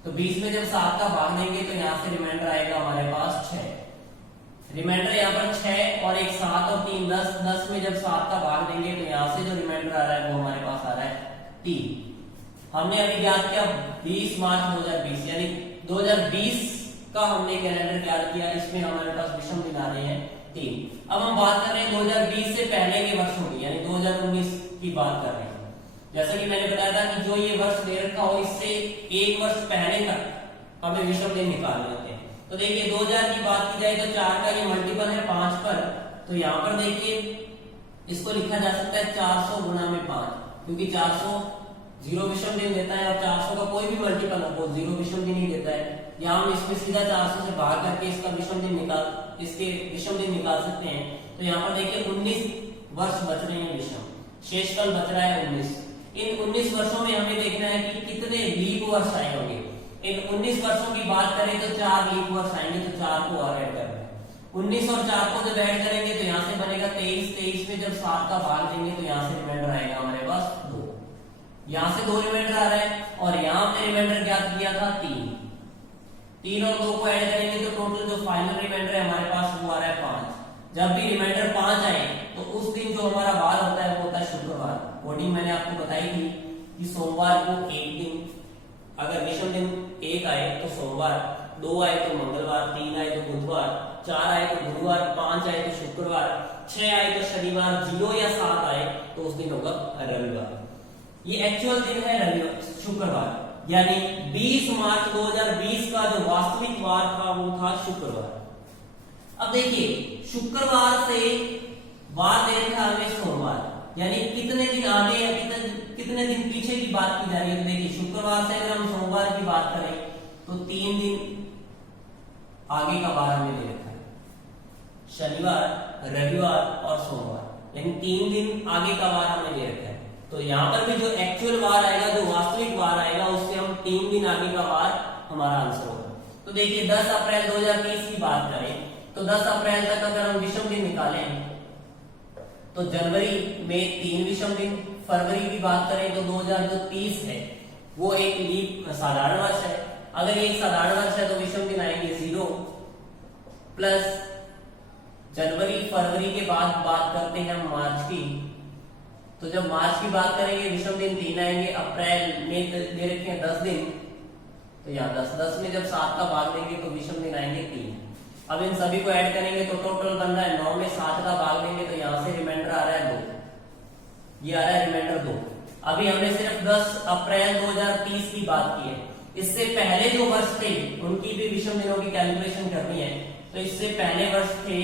तो 20 में जब 7 का भाग देंगे तो यहाँ से रिमाइंडर आएगा हमारे पास 6, रिमाइंडर यहाँ पर 6 और एक 7 और 3 10, 10 में जब 7 का भाग देंगे तो यहाँ से जो रिमाइंडर आ रहा है वो हमारे पास आ रहा है 3। हमने अभी ज्ञात किया 20 मार्च 2020, यानी 2020 का हमने कैलेंडर ज्ञात किया, इसमें हमारे पास विषम दिन आ रहे हैं 3। अब हम बात कर रहे हैं 2020 से पहले के वर्षों की, यानी 2019 की बात कर रहे हैं। जैसा कि मैंने बताया था कि जो ये वर्ष दे रखा हो, इससे एक वर्ष पहले तक हमें विषम दिन निकालने होते हैं। तो देखिए 2000 की बात की जाए तो 4 का ये मल्टीपल है 5 पर, तो यहाँ पर देखिए इसको लिखा जा सकता है 400 गुना में 5, क्योंकि 400 जीरो विषम दिन देता है और 400 का कोई भी मल्टीपल हो वो जीरो विषम दिन ही देता है। या हम इसमें सीधा 400 से भाग करके इसका विषम दिन निकाल सकते हैं। तो यहाँ पर देखिए 19 वर्ष बच रहे हैं विषम, शेषकाल बच रहा है 19। इन 19 वर्षों में हमें देखना है कि कितने लीप वर्ष आए होंगे। इन 19 वर्षों की बात करें तो 4 लीप वर्ष आएंगे, तो 4 को और ऐड करना है। 19 और 4 को जब ऐड करेंगे तो यहाँ से बनेगा 23, 23 में जब 7 का भाग देंगे तो यहाँ से रिमाइंडर आएगा हमारे पास 2, यहाँ से 2 रिमाइंडर आ रहा है, और यहाँ हमने रिमाइंडर ज्ञात किया था 3 और 2 को ऐड करेंगे तो टोटल जो फाइनल रिमाइंडर है हमारे पास वो आ रहा है 5। जब भी रिमाइंडर 5 आए तो उस दिन जो हमारा वार होता है वो होता है शुक्रवार। कोडिंग मैंने आपको बताई थी कि सोमवार को एक दिन, अगर विषम दिन 1 आए तो सोमवार, 2 आए तो मंगलवार, 3 आए तो बुधवार, 4 आए तो गुरुवार, 5 आए तो शुक्रवार, 6 आए तो शनिवार, 0 या 7 आए तो उस दिन होगा रविवार। ये एक्चुअल दिन है रविवार, शुक्रवार, यानी 20 मार्च 2020 का जो वास्तविक वार था वो था शुक्रवार। अब देखिए शुक्रवार से वार दे रखा हमें सोमवार, यानी कितने दिन आगे या कितने दिन पीछे की बात की जा रही है। तो देखिए शुक्रवार से अगर हम सोमवार की बात करें तो 3 दिन आगे का वार हमें दे रखा है, शनिवार, रविवार और सोमवार, यानी 3 दिन आगे का वार हमें दे रखा है। तो यहाँ पर भी जो एक्चुअल वार आएगा, जो वास्तविक वार आएगा, उससे हम 3 दिन आगे का वार हमारा आंसर होगा। तो देखिए 10 अप्रैल 2030 की बात करें तो 10 अप्रैल तक अगर हम विषम दिन निकालें तो जनवरी में 3 विषम दिन, फरवरी की बात करें तो 2030 है वो एक लीप साधारण वर्ष है। अगर ये एक साधारण वर्ष है तो विषम दिन आएंगे 0 प्लस जनवरी, फरवरी के बाद बात करते हैं हम मार्च की, तो जब मार्च की बात करेंगे विषम दिन 3 आएंगे। अप्रैल में दे रखे हैं 10 दिन, तो यहाँ 10 में जब 7 का भाग देंगे तो विषम दिन आएंगे 3। अब इन सभी को ऐड करेंगे तो टोटल बन रहा है 9 में 7 का भाग देंगे तो यहाँ से रिमाइंडर आ रहा है 2, ये आ रहा है रिमाइंडर 2। अभी हमने सिर्फ 10 अप्रैल 2030 की बात की है, इससे पहले जो वर्ष थे उनकी भी विषम दिनों की कैलकुलेशन करनी है। तो इससे पहले वर्ष थे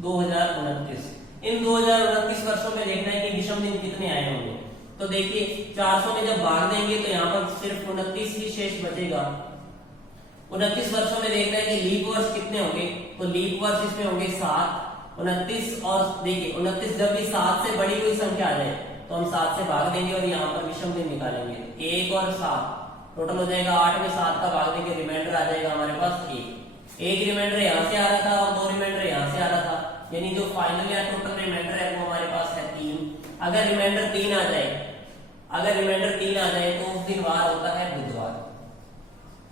2029, इन 2029 वर्षों में देखना है कि विषम दिन कितने आए होंगे। तो देखिए 400 में जब भाग देंगे तो यहाँ पर सिर्फ 29 ही शेष बचेगा। 29 वर्षों में देखना है कि लीप वर्ष कितने होंगे, तो लीप वर्ष इसमें होंगे 7। 29 और देखिए 29 जब भी 7 से बड़ी कोई संख्या आ जाए तो हम 7 से भाग देंगे और यहाँ पर विषम दिन निकालेंगे। 1 और 7 टोटल हो जाएगा 8 में 7 का भाग देंगे, रिमाइंडर आ जाएगा हमारे पास 1। एक रिमाइंडर यहाँ से आ रहा था और 2 रिमाइंडर यहाँ से आ रहा था, यानी जो फाइनल या टोटल रिमाइंडर है वो हमारे पास है 3। अगर रिमाइंडर 3 आ जाए तो उस दिन वार होता है बुधवार,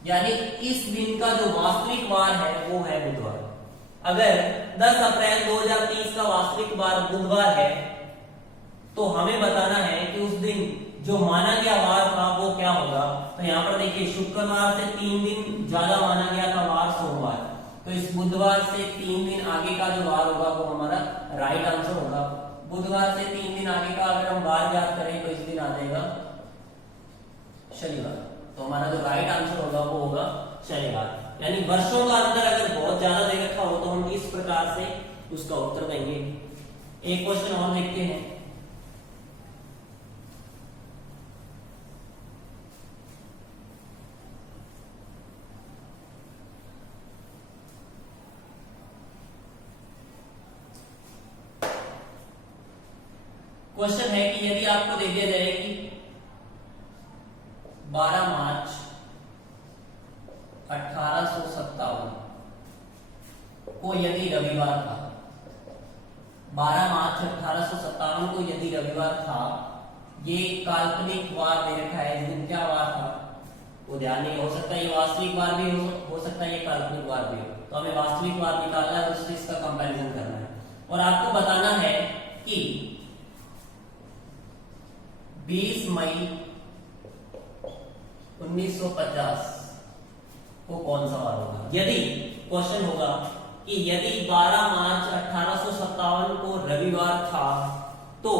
यानी इस दिन का जो वास्तविक वार है वो है बुधवार। अगर 10 अप्रैल 2030 का वास्तविक वार बुधवार है तो हमें बताना है कि उस दिन जो माना गया वार था वो क्या होगा। तो यहाँ पर देखिए शुक्रवार से 3 दिन ज्यादा माना गया था वार सोमवार, तो इस बुधवार से 3 दिन आगे का जो वार होगा वो हमारा राइट आंसर होगा। बुधवार से 3 दिन आगे का अगर हम वार याद करें तो इस दिन आ जाएगा शनिवार, तो हमारा जो राइट आंसर होगा वो होगा शनिवार। यानी वर्षों का अंतर अगर बहुत ज्यादा दे रखा हो तो हम इस प्रकार से उसका उत्तर देंगे। एक क्वेश्चन और देखते हैं। क्वेश्चन है कि यदि आपको दे दिया जाए कि 12 मार्च 1857 को यदि रविवार था, 12 मार्च 1857 को यदि रविवार था, ये काल्पनिक वार दे रखा है, इस दिन क्या वार था वो ध्यान नहीं, हो सकता है ये वास्तविक वार भी हो सकता है ये काल्पनिक वार भी हो, तो हमें वास्तविक वार निकालना है, उससे इसका कंपैरिजन करना है और आपको बताना है कि 20 मई 1950 को कौन सा वार होगा। यदि क्वेश्चन होगा कि यदि 12 मार्च 1857 को रविवार था तो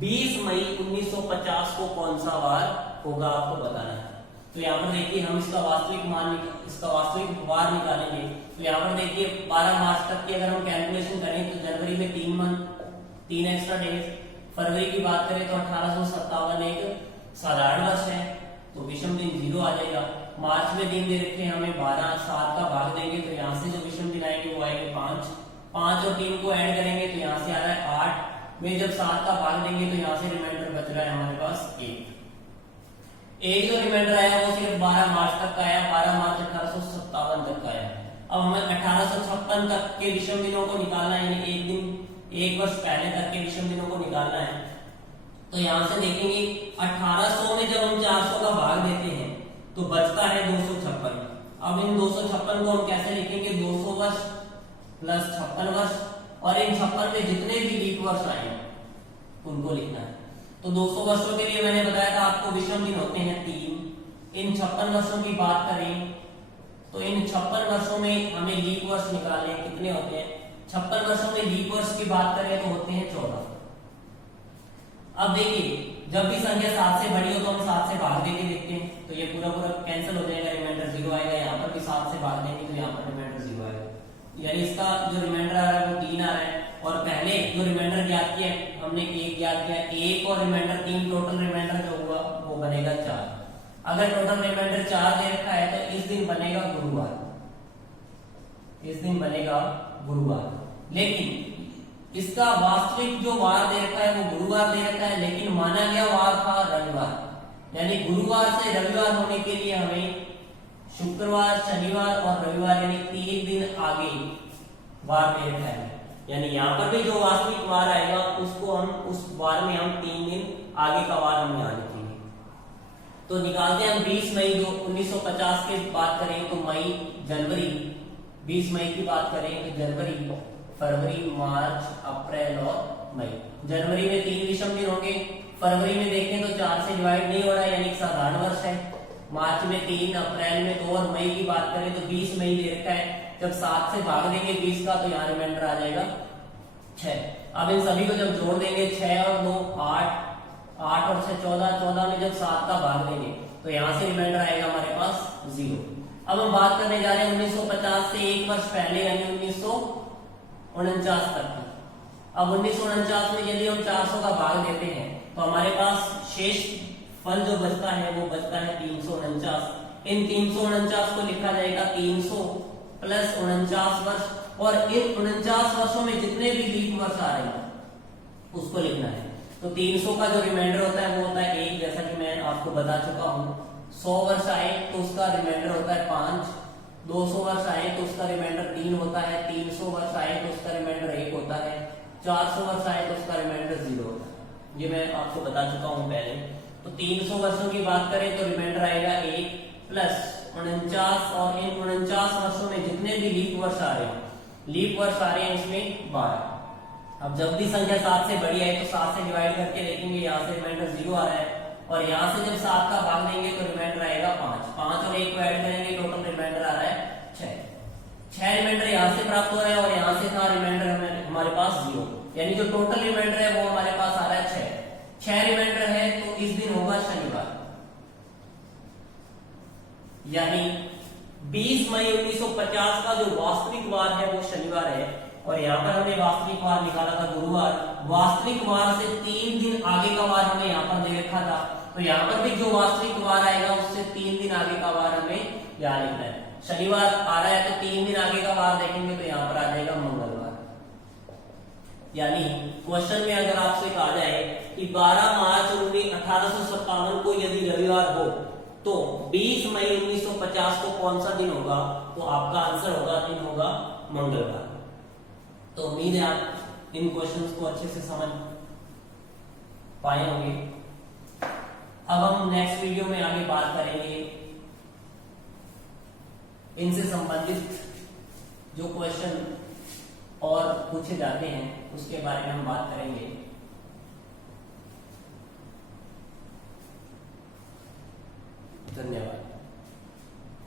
20 मई 1950 को कौन सा वार होगा, आपको बताना है। तो यहाँ पर देखिए हम इसका वास्तविक वार निकालेंगे। तो यहाँ पर देखिए 12 मार्च तक की अगर हम कैलकुलेशन करें तो जनवरी में 3 मंथ 3 एक्स्ट्रा डेज, फरवरी की बात करें तो 1857 एक साधारण वर्ष है तो विषम दिन 0 आ जाएगा। मार्च में दिन दे रखे हैं हमें 12, 7 का भाग देंगे तो यहाँ से जो विषम दिन आएंगे वो आएंगे 5 और 3 को ऐड करेंगे तो यहाँ से आ रहा है 8 में जब 7 का भाग देंगे तो यहाँ से रिमाइंडर बच रहा है हमारे पास 1 जो रिमाइंडर आया वो सिर्फ 12 मार्च तक का आया, 12 मार्च 1857 तक का आया। अब हमें 1856 तक के विषम दिनों को निकालना है, यानी एक वर्ष पहले तक के विषम दिनों को निकालना है। तो यहां से देखेंगे 1800 में जब हम 400 का भाग देते हैं तो बचता है 256। अब इन 256 को हम कैसे लिखेंगे, 200 वर्ष प्लस 56 वर्ष, और इन 56 में जितने भी लीप वर्ष आए उनको लिखना है। तो 200 वर्षों के लिए मैंने बताया था आपको विषम दिन होते हैं 3। इन 56 वर्षों की बात करें तो इन 56 वर्षों में हमें लीप वर्ष निकालने कितने होते हैं। 56 वर्षों में लीप वर्ष की बात करें तो होते हैं 14। अब देखिए जब भी संख्या 7 से बड़ी हो तो हम 7 से भाग देके देखते हैं, तो ये पूरा कैंसिल हो जाएगा, रिमाइंडर 0 आएगा। यहाँ पर भी 7 से भाग देंगे तो यहाँ पर रिमाइंडर 0 आएगा, यानी इसका जो रिमाइंडर आ रहा है वो 3 आ रहा है। और पहले जो रिमाइंडर ज्ञात किया हमने 1 ज्ञात किया, 1 और रिमाइंडर 3, टोटल रिमाइंडर जो होगा वो बनेगा 4। अगर टोटल रिमाइंडर 4 दे रखा है तो इस दिन बनेगा गुरुवार, इस दिन बनेगा गुरुवार। लेकिन इसका वास्तविक जो वार दे रखा है वो गुरुवार दे रखा है, लेकिन माना गया वार था रविवार, यानी गुरुवार से रविवार होने के लिए हमें शुक्रवार, शनिवार और रविवार यानी 3 दिन आगे वार दे रखा है। यानी यहाँ पर भी जो वास्तविक वार आएगा उसको हम उस वार में हम 3 दिन आगे का वार हम यहाँ लिखेंगे। तो निकालते हैं हम 20 मई जो 1950 की बात करें तो मई, जनवरी, 20 मई की बात करें तो जनवरी, फरवरी, मार्च, अप्रैल और मई। जनवरी में 3 विषम दिन होंगे, फरवरी में देखें तो 4 से डिवाइड नहीं हो रहा है यानी साधारण वर्ष है, मार्च में 3, अप्रैल में 2 और मई की बात करें तो 20 मई दे रखा है। जब 7 से भाग देंगे 20 का तो यहाँ रिमाइंडर आ जाएगा 6। अब इन सभी को जब जोड़ देंगे 6 और 2 8, 8 और 6 14, 14 में जब 7 का भाग देंगे तो यहाँ से रिमाइंडर आएगा हमारे पास 0। अब हम बात करने जा रहे हैं 1950 से 1 वर्ष पहले यानी 1949 तक की। अब 1949 में यदि हम 400 का भाग देते हैं तो हमारे पास शेष फल जो बचता है वो बचता है 349। इन 349 को लिखा जाएगा 300 प्लस 49 वर्ष, और इन 49 वर्षों में जितने भी लीप वर्ष आ रहे हैं उसको लिखना है। तो 300 का जो रिमाइंडर होता है वो होता है 1, जैसा कि मैं आपको बता चुका हूं। 100 वर्ष आए तो उसका रिमाइंडर होता है 5, 200 वर्ष आए तो उसका रिमाइंडर 3 होता है, 300 वर्ष आए तो उसका रिमाइंडर 1 होता है, 400 वर्ष आए तो उसका रिमाइंडर 0 होता है। ये मैं आपको बता चुका हूं पहले। तो 300 वर्षों की बात करें तो रिमाइंडर आएगा 1 प्लस 49, और इन 49 वर्षों में जितने भी लीप वर्ष आ रहे हैं, लीप वर्ष आ रहे हैं इसमें 12। अब जब भी संख्या 7 से बड़ी आए तो 7 से डिवाइड करके देखेंगे, यहाँ से रिमाइंडर 0 आ रहा है, और यहाँ से जब 7 का भाग देंगे तो रिमाइंडर आएगा 5। 5 और 1 को ऐड करेंगे, टोटल रिमाइंडर आ रहा है 6 रिमाइंडर यहाँ से प्राप्त हो रहा है, और यहाँ से था रिमाइंडर हमारे पास 0, यानी जो टोटल रिमाइंडर है वो हमारे पास आ रहा है 6 रिमाइंडर है। तो इस दिन होगा शनिवार, यानी 20 मई 1950 का जो वास्तविक वार है वो शनिवार है, और यहाँ पर हमने वास्तविक वार निकाला था गुरुवार। वास्तविक वार से 3 दिन आगे का वार हमें यहाँ पर दे रखा था, तो यहाँ पर भी जो वास्तविक वार आएगा उससे 3 दिन आगे का वार हमें यहाँ लिखना है। शनिवार आ रहा है तो 3 दिन आगे का वार देखेंगे तो यहाँ पर आ जाएगा मंगलवार। यानी क्वेश्चन में अगर आपसे कहा जाए कि 12 मार्च 1857 को यदि रविवार हो तो 20 मई 1950 को कौन सा दिन होगा, तो आपका आंसर होगा, दिन होगा मंगलवार। तो उम्मीद है आप इन क्वेश्चंस को अच्छे से समझ पाए होंगे। अब हम नेक्स्ट वीडियो में आगे बात करेंगे इनसे संबंधित जो क्वेश्चन और पूछे जाते हैं उसके बारे में हम बात करेंगे। धन्यवाद।